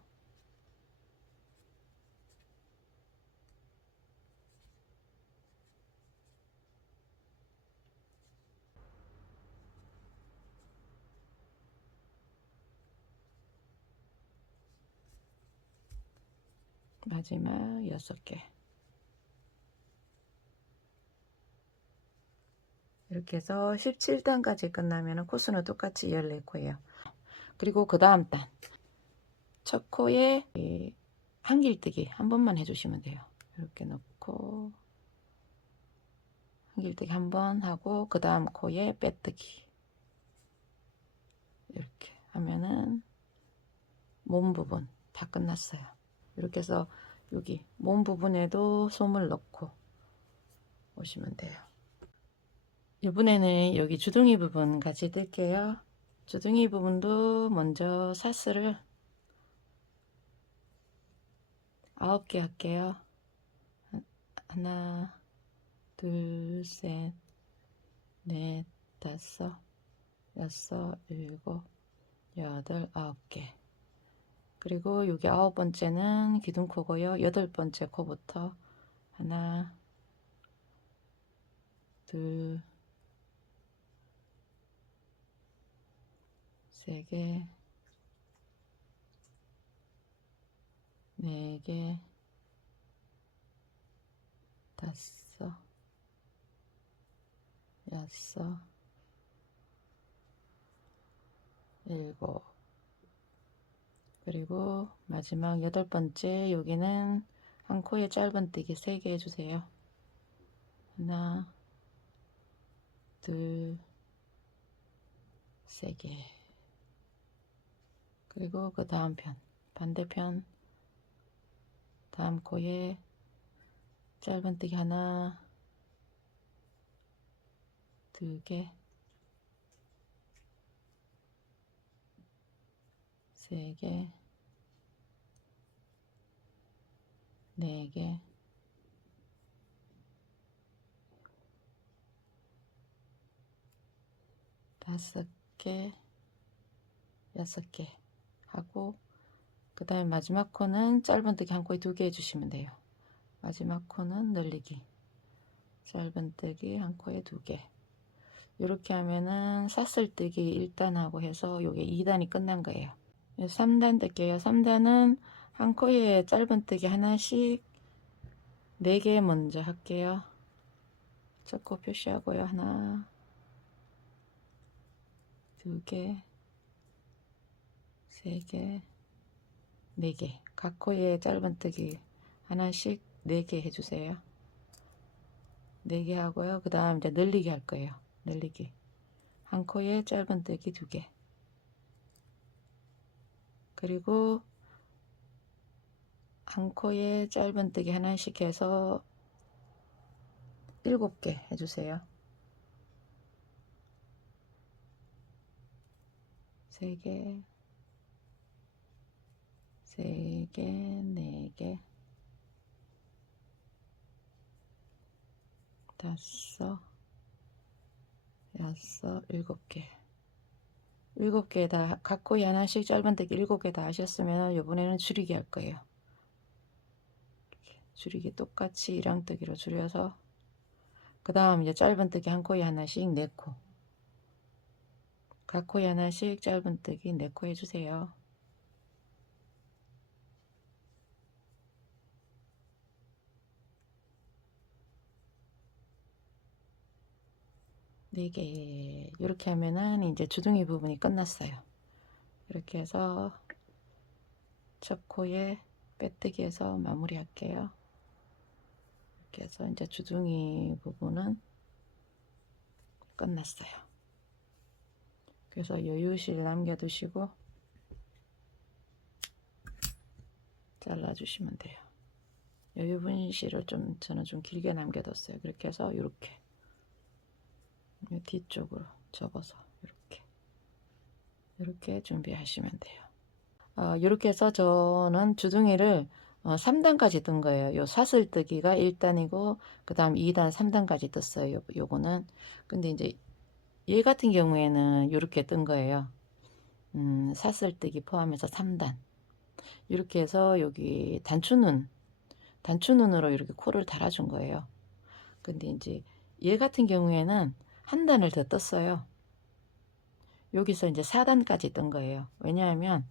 마지막 6개. 이렇게 해서 17단까지 끝나면 코스는 똑같이 14코예요. 그리고 그 다음 단. 첫 코에 한길뜨기 한 번만 해주시면 돼요. 이렇게 놓고 한길뜨기 한 번 하고 그 다음 코에 빼뜨기 이렇게 하면은 몸 부분 다 끝났어요. 이렇게 해서 여기 몸 부분에도 솜을 넣고 오시면 돼요. 이번에는 여기 주둥이 부분 같이 뜰게요. 주둥이 부분도 먼저 사슬을 9개 할게요. 하나, 둘, 셋, 넷, 다섯, 여섯, 일곱, 여덟, 9개. 그리고 여기 9번째는 기둥코고요. 8번째 코부터 하나, 둘, 세 개, 네 개, 다섯, 여섯, 일곱. 그리고 마지막 8번째 여기는 한 코에 짧은뜨기 3개 해주세요. 하나, 둘, 3개. 그리고 그 다음 편 반대편 다음 코에 짧은뜨기 하나, 2개, 3개, 4개, 5개, 6개 하고 그 다음에 마지막 코는 짧은뜨기 한 코에 2개 해주시면 돼요. 마지막 코는 늘리기 짧은뜨기 한 코에 2개. 이렇게 하면은 사슬뜨기 1단 하고 해서 요게 2단이 끝난 거예요. 3단 뜰게요. 3단은 한 코에 짧은뜨기 하나씩 4개 먼저 할게요. 첫 코 표시하고요. 하나, 2개, 3개, 4개. 각 코에 짧은뜨기 하나씩 4개 해주세요. 4개 하고요. 그 다음 이제 늘리기 할 거예요. 늘리기. 한 코에 짧은뜨기 2개. 그리고 한 코에 짧은뜨기 하나씩 해서 7개 해주세요. 3개, 3개, 4개, 5, 6, 7개. 7개 다, 각 코에 하나씩 짧은뜨기 7개 다 하셨으면 이번에는 줄이기 할 거예요. 줄이기 똑같이 이랑뜨기로 줄여서 그 다음 이제 짧은뜨기 한 코에 하나씩 4코. 각 코에 하나씩 짧은뜨기 4코 해주세요. 4개. 이렇게 하면은 이제 주둥이 부분이 끝났어요. 이렇게 해서 첫 코에 빼뜨기해서 마무리 할게요. 이렇게 해서 이제 주둥이 부분은 끝났어요. 그래서 여유실 남겨두시고 잘라주시면 돼요. 여유 분실을 좀 저는 좀 길게 남겨뒀어요. 그렇게 해서 이렇게 뒤쪽으로 접어서 이렇게 준비하시면 돼요. 이렇게 해서 저는 주둥이를 3단까지 뜬 거예요. 요 사슬뜨기가 1단이고 그 다음 2단 3단까지 떴어요. 요거는 근데 이제 얘 같은 경우에는 이렇게 뜬 거예요. 사슬뜨기 포함해서 3단 이렇게 해서 여기 단추눈으로 이렇게 코를 달아준 거예요. 근데 이제 얘 같은 경우에는 한 단을 더 떴어요. 여기서 이제 4단까지 뜬 거예요. 왜냐하면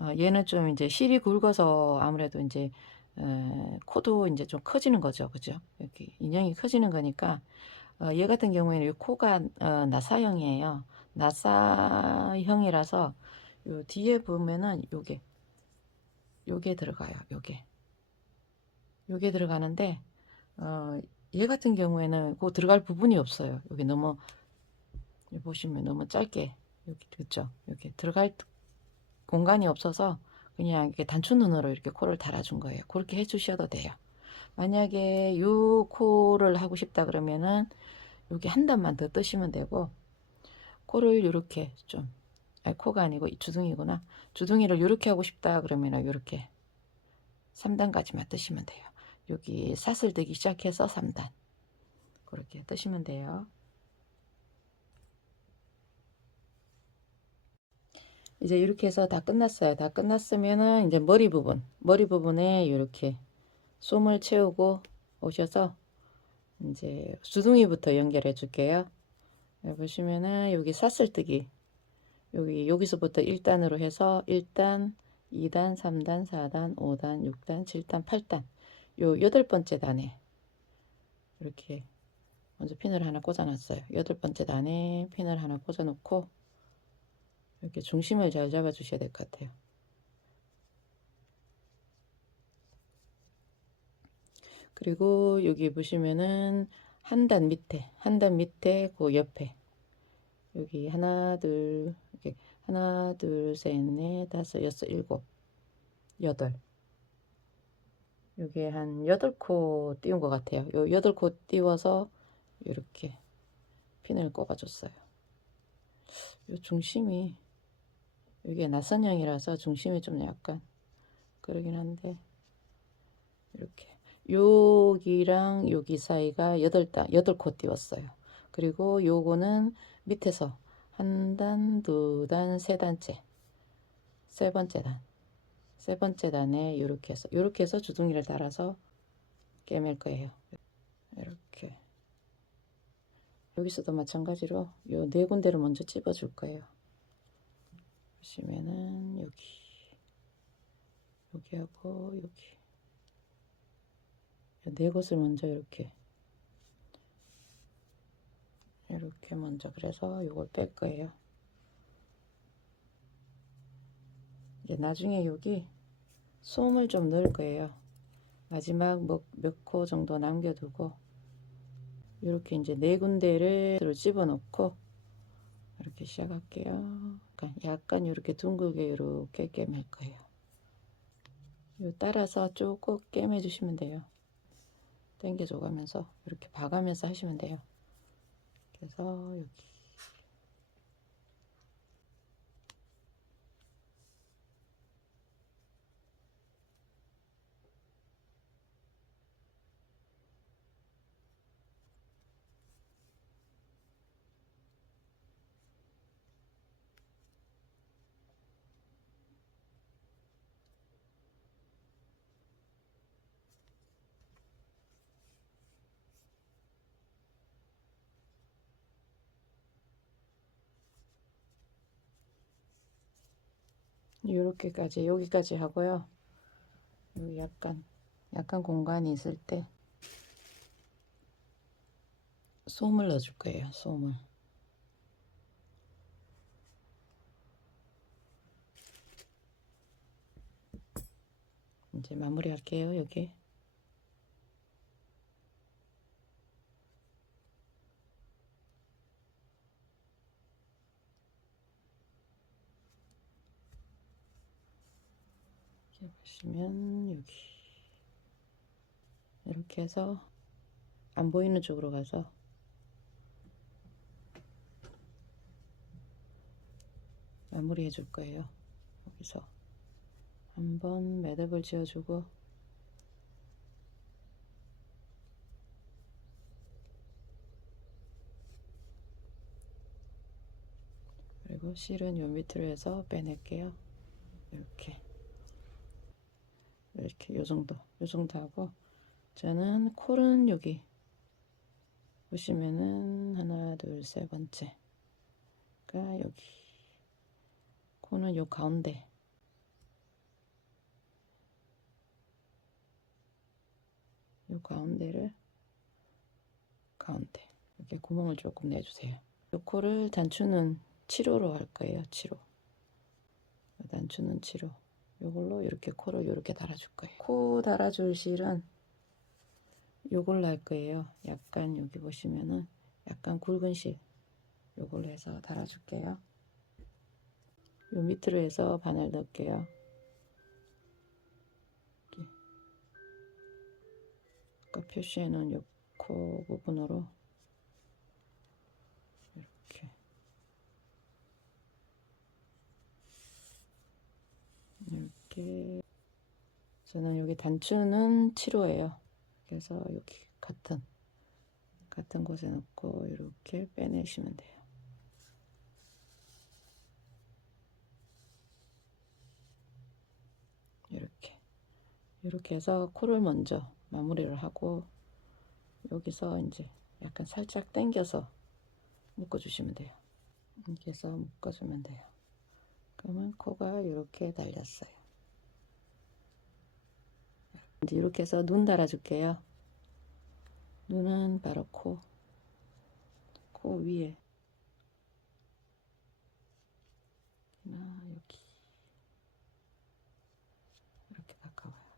얘는 좀 이제 실이 굵어서 아무래도 이제 코도 이제 좀 커지는 거죠. 그죠? 이렇게 인형이 커지는 거니까 얘 같은 경우에는 이 코가 나사형이에요. 나사형이라서 요 뒤에 보면은 요게 들어가요. 요게 들어가는데 얘 같은 경우에는 그 들어갈 부분이 없어요. 여기 너무 보시면 너무 짧게 여기 그죠? 이렇게 들어갈 공간이 없어서 그냥 이렇게 단추눈으로 이렇게 코를 달아준 거예요. 그렇게 해주셔도 돼요. 만약에 요 코를 하고 싶다 그러면은 여기 한 단만 더 뜨시면 되고 코를 이렇게 좀 아니 코가 아니고 주둥이구나. 주둥이를 이렇게 하고 싶다 그러면은 이렇게 3단까지만 뜨시면 돼요. 여기 사슬 뜨기 시작해서 3단 그렇게 뜨시면 돼요. 이제 이렇게 해서 다 끝났어요. 다 끝났으면은 이제 머리 부분에 이렇게 솜을 채우고 오셔서 이제 주둥이부터 연결해 줄게요. 보시면은 여기 사슬뜨기 여기서부터 1단으로 해서 1단 2단 3단 4단 5단 6단 7단 8단 요 8번째 단에 이렇게 먼저 핀을 하나 꽂아 놨어요. 8번째 단에 핀을 하나 꽂아 놓고 이렇게 중심을 잘 잡아 주셔야 될 것 같아요. 그리고 여기 보시면은 한 단 밑에 그 옆에 여기 하나 둘 이렇게 하나 둘 셋 넷 다섯 여섯 일곱 여덟 여기 한 8코 띄운 것 같아요. 요 8코 띄워서 이렇게 핀을 꼽아 줬어요. 요 중심이 이게 나선형이라서 중심이 좀 약간 그러긴 한데 이렇게 여기랑 여기 사이가 8코 띄웠어요. 그리고 요거는 밑에서 한 단, 두 단, 세 단째 세 번째 단에 이렇게 해서 주둥이를 달아서 꿰맬 거예요. 이렇게 여기서도 마찬가지로 요 네 군데를 먼저 찝어 줄 거예요. 보시면은 여기하고 여기 네 곳을 먼저 이렇게 먼저 그래서 이걸 뺄 거예요. 이제 나중에 여기 솜을 좀 넣을 거예요. 마지막 몇 코 정도 남겨두고 이렇게 이제 네 군데를 집어 넣고 이렇게 시작할게요. 그러니까 약간 이렇게 둥글게 이렇게 꿰맬 거예요. 요 따라서 조금 꿰매 주시면 돼요. 당겨줘 가면서 이렇게 봐가면서 하시면 돼요. 그래서 여기 이렇게까지 여기까지 하고요. 여기 약간 공간이 있을 때 솜을 넣어줄 거예요. 솜을 이제 마무리 할게요. 여기 이렇게 보시면 여기 이렇게 해서 안 보이는 쪽으로 가서 마무리 해줄 거예요. 여기서 한번 매듭을 지어주고 그리고 실은 요 밑으로 해서 빼낼게요. 이렇게 요 정도 하고, 저는 콜은 여기 보시면은 하나 둘 세 번째가 여기, 콜은 요 가운데, 요 가운데를 가운데 이렇게 구멍을 조금 내주세요. 요 콜을 단추는 7호로 할 거예요. 7호. 단추는 7호. 요걸로 이렇게 코를 이렇게 달아줄 거예요. 코 달아줄 실은 요걸로 할 거예요. 약간 여기 보시면은 약간 굵은 실 요걸로 해서 달아줄게요. 요 밑으로 해서 바늘 넣을게요. 이렇게. 아까 표시해 놓은 요 코 부분으로 이렇게 저는 여기 단추는 7호예요. 그래서 여기 같은 곳에 넣고 이렇게 빼내시면 돼요. 이렇게 해서 코를 먼저 마무리를 하고, 여기서 이제 약간 살짝 당겨서 묶어주시면 돼요. 이렇게 해서 묶어주면 돼요. 그러면 코가 이렇게 달렸어요. 이제 이렇게 해서 눈 달아줄게요. 눈은 바로 코 위에 여기 이렇게 가까워요.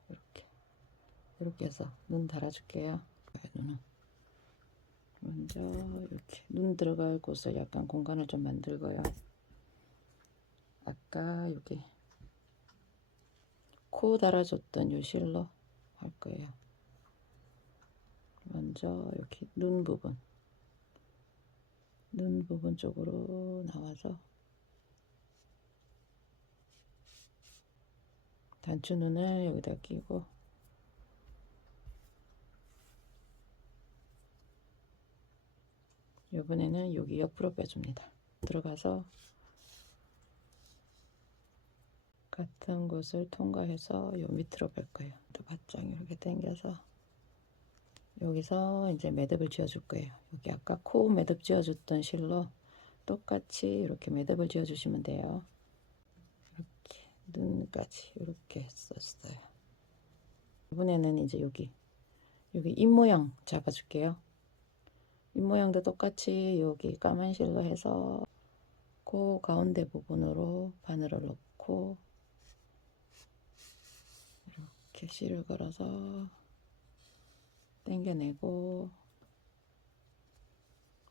이렇게 해서 눈 달아줄게요. 눈은 먼저 이렇게 눈 들어갈 곳을 약간 공간을 좀 만들고요. 아까 여기 코 달아줬던 요 실로 할 거예요. 먼저 여기 눈 부분 쪽으로 나와서 단추 눈을 여기다 끼고 이번에는 여기 옆으로 빼줍니다. 들어가서 같은 곳을 통과해서 요 밑으로 뺄 거예요. 또 바짝 이렇게 당겨서 여기서 이제 매듭을 지어줄 거예요. 여기 아까 코 매듭 지어줬던 실로 똑같이 이렇게 매듭을 지어주시면 돼요. 이렇게 눈까지 이렇게 썼어요. 이번에는 이제 여기 입 모양 잡아줄게요. 입 모양도 똑같이 여기 까만 실로 해서 코 가운데 부분으로 바늘을 넣고 이렇게 실을 걸어서 당겨내고,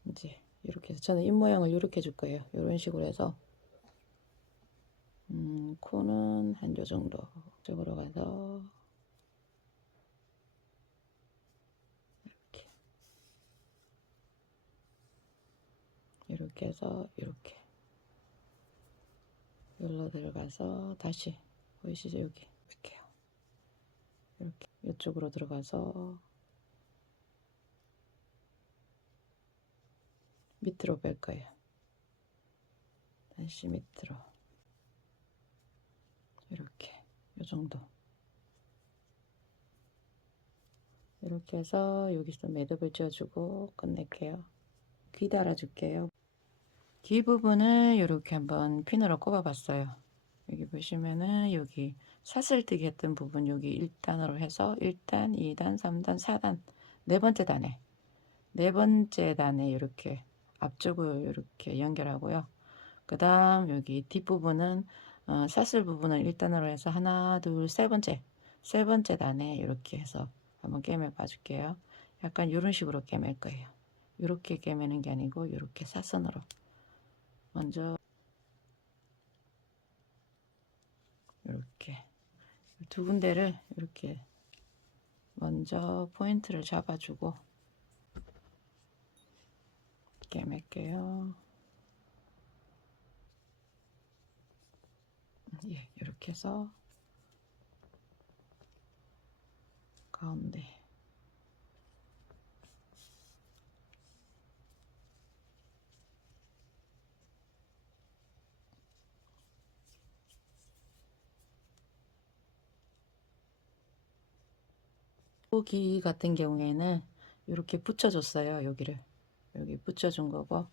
이제 이렇게 해서 저는 입 모양을 이렇게 해줄 거예요. 이런 식으로 해서 코는 한 요 정도 쪽으로 가서 이렇게 해서 이렇게 여기로 들어가서 다시 보이시죠? 여기 이렇게요. 이렇게 이쪽으로 들어가서 밑으로 뺄 거예요. 다시 밑으로 이렇게 요 정도 이렇게 해서 여기서 매듭을 지어주고 끝낼게요. 귀 달아줄게요. 귀 부분을 이렇게 한번 핀으로 꼽아 봤어요. 여기 보시면은 여기 사슬뜨기 했던 부분 여기 1단으로 해서 1단, 2단, 3단, 4단 네 번째 단에 이렇게 앞쪽을 이렇게 연결하고요. 그 다음 여기 뒷부분은 사슬 부분을 1단으로 해서 하나, 둘, 세 번째 세 번째 단에 이렇게 해서 한번 꿰매 봐줄게요. 약간 이런 식으로 꿰맬 거예요. 이렇게 꿰매는 게 아니고 이렇게 사선으로 먼저 이렇게 두 군데를 이렇게 먼저 포인트를 잡아주고 꿰맬게요. 예, 이렇게 해서 가운데 여기 같은 경우에는 이렇게 붙여줬어요. 여기를 여기 붙여준 거고,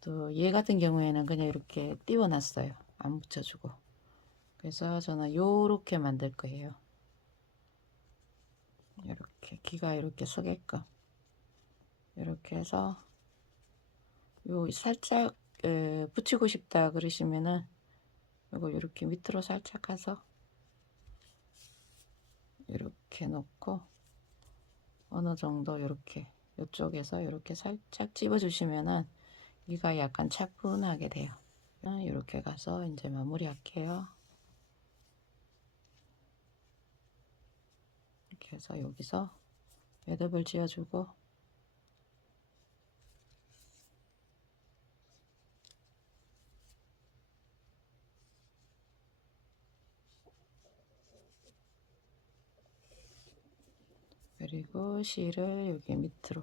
또 얘 같은 경우에는 그냥 이렇게 띄워놨어요. 안 붙여주고. 그래서 저는 요렇게 만들 거예요. 이렇게 귀가 이렇게 서게끔 이렇게 해서 요 살짝 붙이고 싶다 그러시면은 이걸 이렇게 밑으로 살짝 가서 이렇게 놓고 어느 정도 이렇게 이쪽에서 이렇게 살짝 집어 주시면은 귀가 약간 차분하게 돼요. 이렇게 가서 이제 마무리 할게요. 이렇게 해서 여기서 매듭을 지어주고, 그리고 실을 여기 밑으로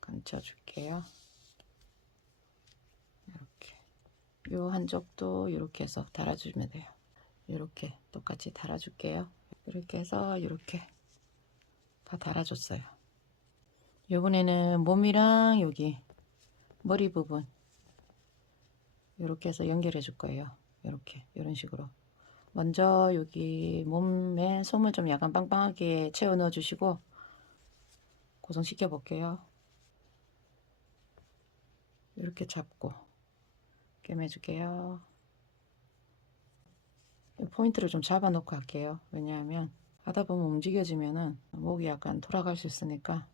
감춰 줄게요. 이렇게 요 한쪽도 이렇게 해서 달아주면 돼요. 이렇게 똑같이 달아줄게요. 이렇게 해서 이렇게 다 달아줬어요. 이번에는 몸이랑 여기 머리 부분 이렇게 해서 연결해 줄 거예요. 이렇게 이런 식으로 먼저 여기 몸에 솜을 좀 약간 빵빵하게 채워 넣어 주시고 고정시켜 볼게요. 이렇게 잡고 꿰매 줄게요. 포인트를 좀 잡아 놓고 할게요. 왜냐하면 하다 보면 움직여지면은 목이 약간 돌아갈 수 있으니까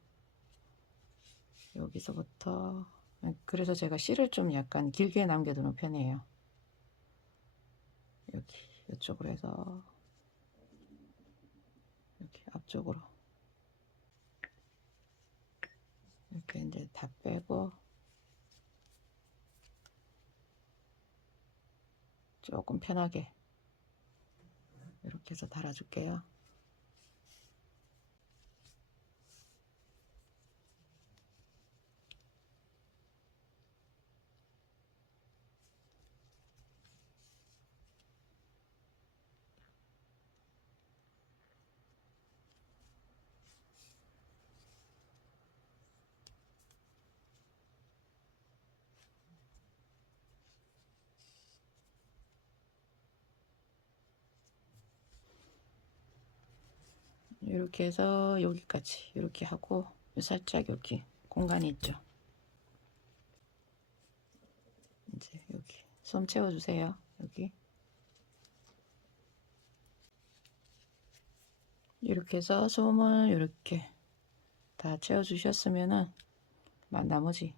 여기서부터, 그래서 제가 실을 좀 약간 길게 남겨두는 편이에요. 여기 이쪽으로 해서 이렇게 앞쪽으로 이렇게 이제 다 빼고 조금 편하게 이렇게 해서 달아줄게요. 이렇게 해서 여기까지 이렇게 하고 살짝 여기 공간이 있죠. 이제 여기 솜 채워주세요. 여기 이렇게 해서 솜을 이렇게 다 채워주셨으면은 나머지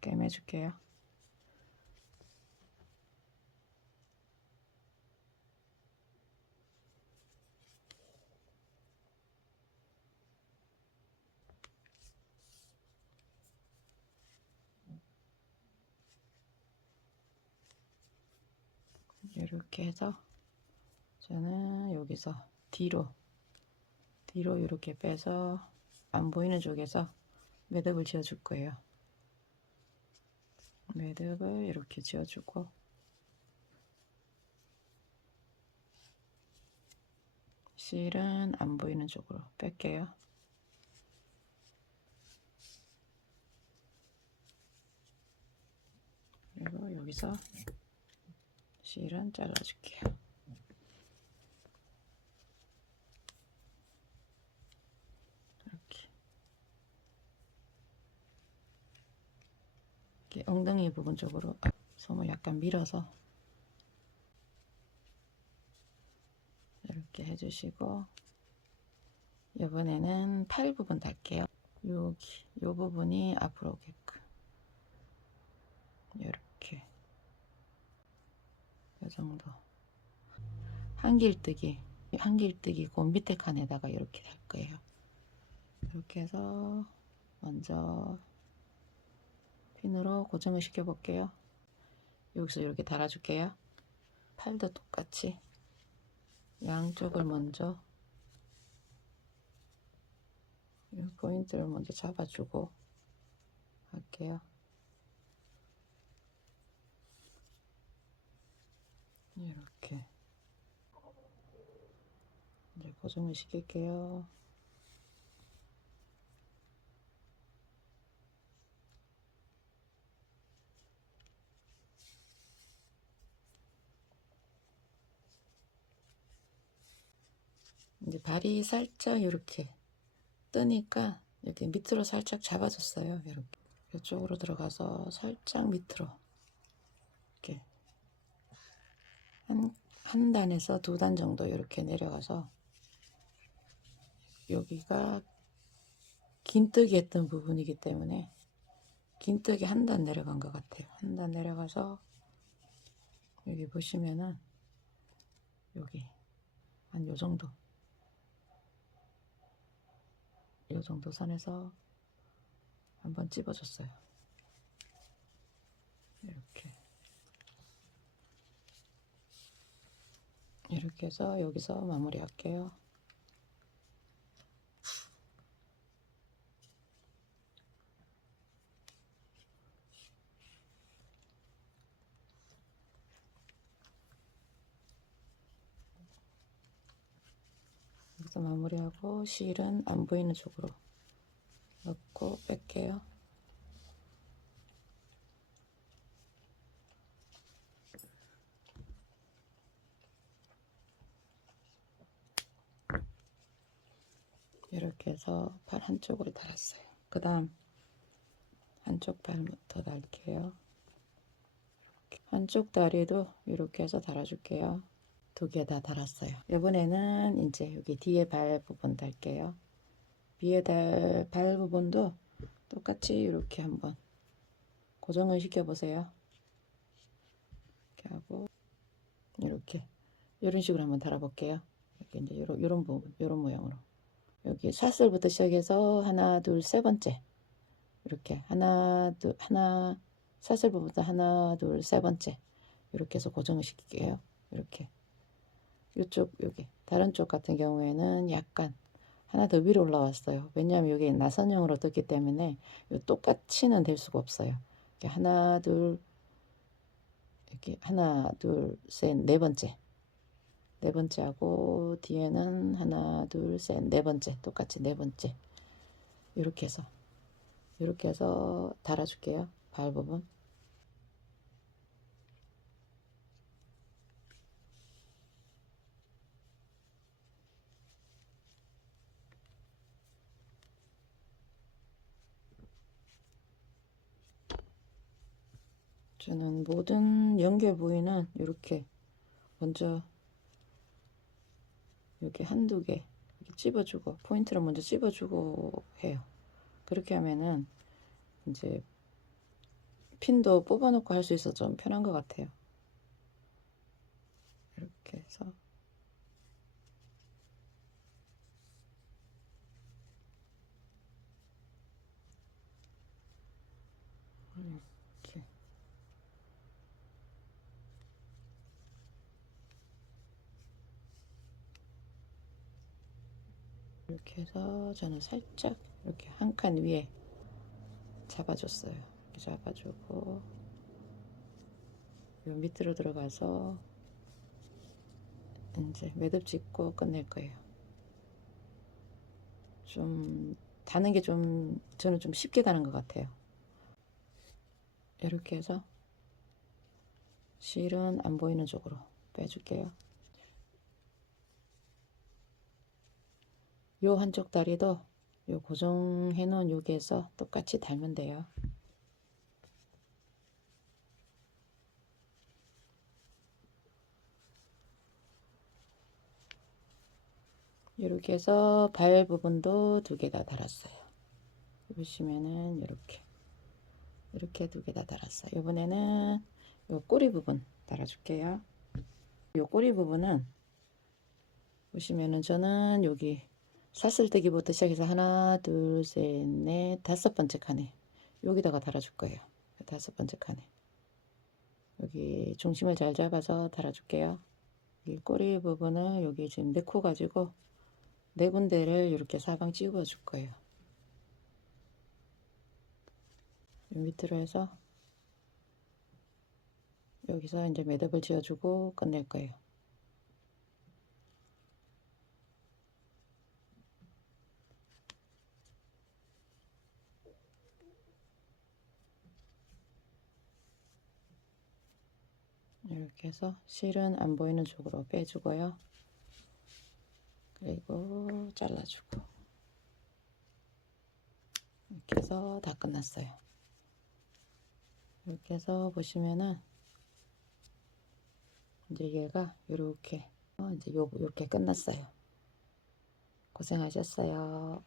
꿰매줄게요. 이렇게 해서 저는 여기서 뒤로 이렇게 빼서 안 보이는 쪽에서 매듭을 지어 줄 거예요. 매듭을 이렇게 지어 주고 실은 안 보이는 쪽으로 뺄게요. 그리고 여기서 실은 잘라줄게요. 이렇게 엉덩이 부분 쪽으로 솜을 약간 밀어서 해주시고, 이번에는 팔 부분 달게요. 여기 요 부분이 앞으로 오게끔 이렇게 이 정도. 한길뜨기 그 밑에 칸에다가 이렇게 달 거예요. 이렇게 해서 먼저 핀으로 고정을 시켜 볼게요. 여기서 이렇게 달아줄게요. 팔도 똑같이 양쪽을 먼저 이 포인트를 먼저 잡아주고 할게요. 이렇게 이제 고정을 시킬게요. 이제 발이 살짝 이렇게 뜨니까 이렇게 밑으로 살짝 잡아줬어요. 이렇게 이쪽으로 들어가서 살짝 밑으로 이렇게 한 단에서 두 단 정도 이렇게 내려가서 여기가 긴뜨기 했던 부분이기 때문에 긴뜨기 한 단 내려간 것 같아요. 한 단 내려가서 여기 보시면은 여기 한 요 정도 선에서 한번 찝어줬어요. 이렇게 해서 여기서 마무리 할게요. 여기서 마무리하고 실은 안 보이는 쪽으로 넣고 뺄게요. 이렇게 해서 팔 한쪽으로 달았어요. 그 다음 한쪽 발부터 달게요. 한쪽 다리도 이렇게 해서 달아줄게요. 두 개 다 달았어요. 이번에는 이제 여기 뒤에 발 부분 달게요. 뒤에 발 부분도 똑같이 이렇게 한번 고정을 시켜 보세요. 이렇게 하고 이렇게 이런 식으로 한번 달아볼게요. 이렇게 이제 이런 부분, 이런 모양으로 여기 샷슬부터 시작해서 하나, 둘, 세 번째 이렇게 하나, 둘, 하나 샷슬 부분부터 하나, 둘, 세 번째 이렇게 해서 고정을 시킬게요. 이렇게 이쪽 여기 다른 쪽 같은 경우에는 약간 하나 더 위로 올라왔어요. 왜냐하면 여기 나선형으로 떴기 때문에 똑같이는 될 수가 없어요. 이렇게 하나 둘 이렇게 하나 둘 셋 네 번째 하고 뒤에는 하나 둘 셋 네 번째 똑같이 네 번째 이렇게 해서 달아줄게요. 발 부분. 저는 모든 연결 부위는 이렇게 먼저 이렇게 한두 개 이렇게 찝어주고 포인트를 먼저 찝어주고 해요. 그렇게 하면은 이제 핀도 뽑아놓고 할 수 있어서 좀 편한 것 같아요. 이렇게 해서 이렇게 해서 저는 살짝 이렇게 한 칸 위에 잡아줬어요. 이렇게 잡아주고 요 밑으로 들어가서 이제 매듭 짓고 끝낼 거예요. 좀 다는 게 좀 저는 좀 쉽게 다는 것 같아요. 이렇게 해서 실은 안 보이는 쪽으로 빼줄게요. 요 한쪽 다리도 요 고정해 놓은 여기에서 똑같이 달면 돼요. 이렇게 해서 발 부분도 2개 다 달았어요. 보시면은 이렇게 2개 다 달았어요. 이번에는 요 꼬리 부분 달아줄게요. 요 꼬리 부분은 보시면은 저는 여기 사슬뜨기부터 시작해서 하나, 둘, 셋, 넷, 5번째 칸에 여기다가 달아줄 거예요. 5번째 칸에 여기 중심을 잘 잡아서 달아줄게요. 이 꼬리 부분을 여기 지금 4코 가지고 4군데를 이렇게 사방 찝어 줄 거예요. 밑으로 해서 여기서 이제 매듭을 지어주고 끝낼 거예요. 이렇게 해서 실은 안 보이는 쪽으로 빼주고요. 그리고 잘라주고 이렇게 해서 다 끝났어요. 이렇게 해서 보시면은 이제 얘가 이렇게 이제 요렇게 끝났어요. 고생하셨어요.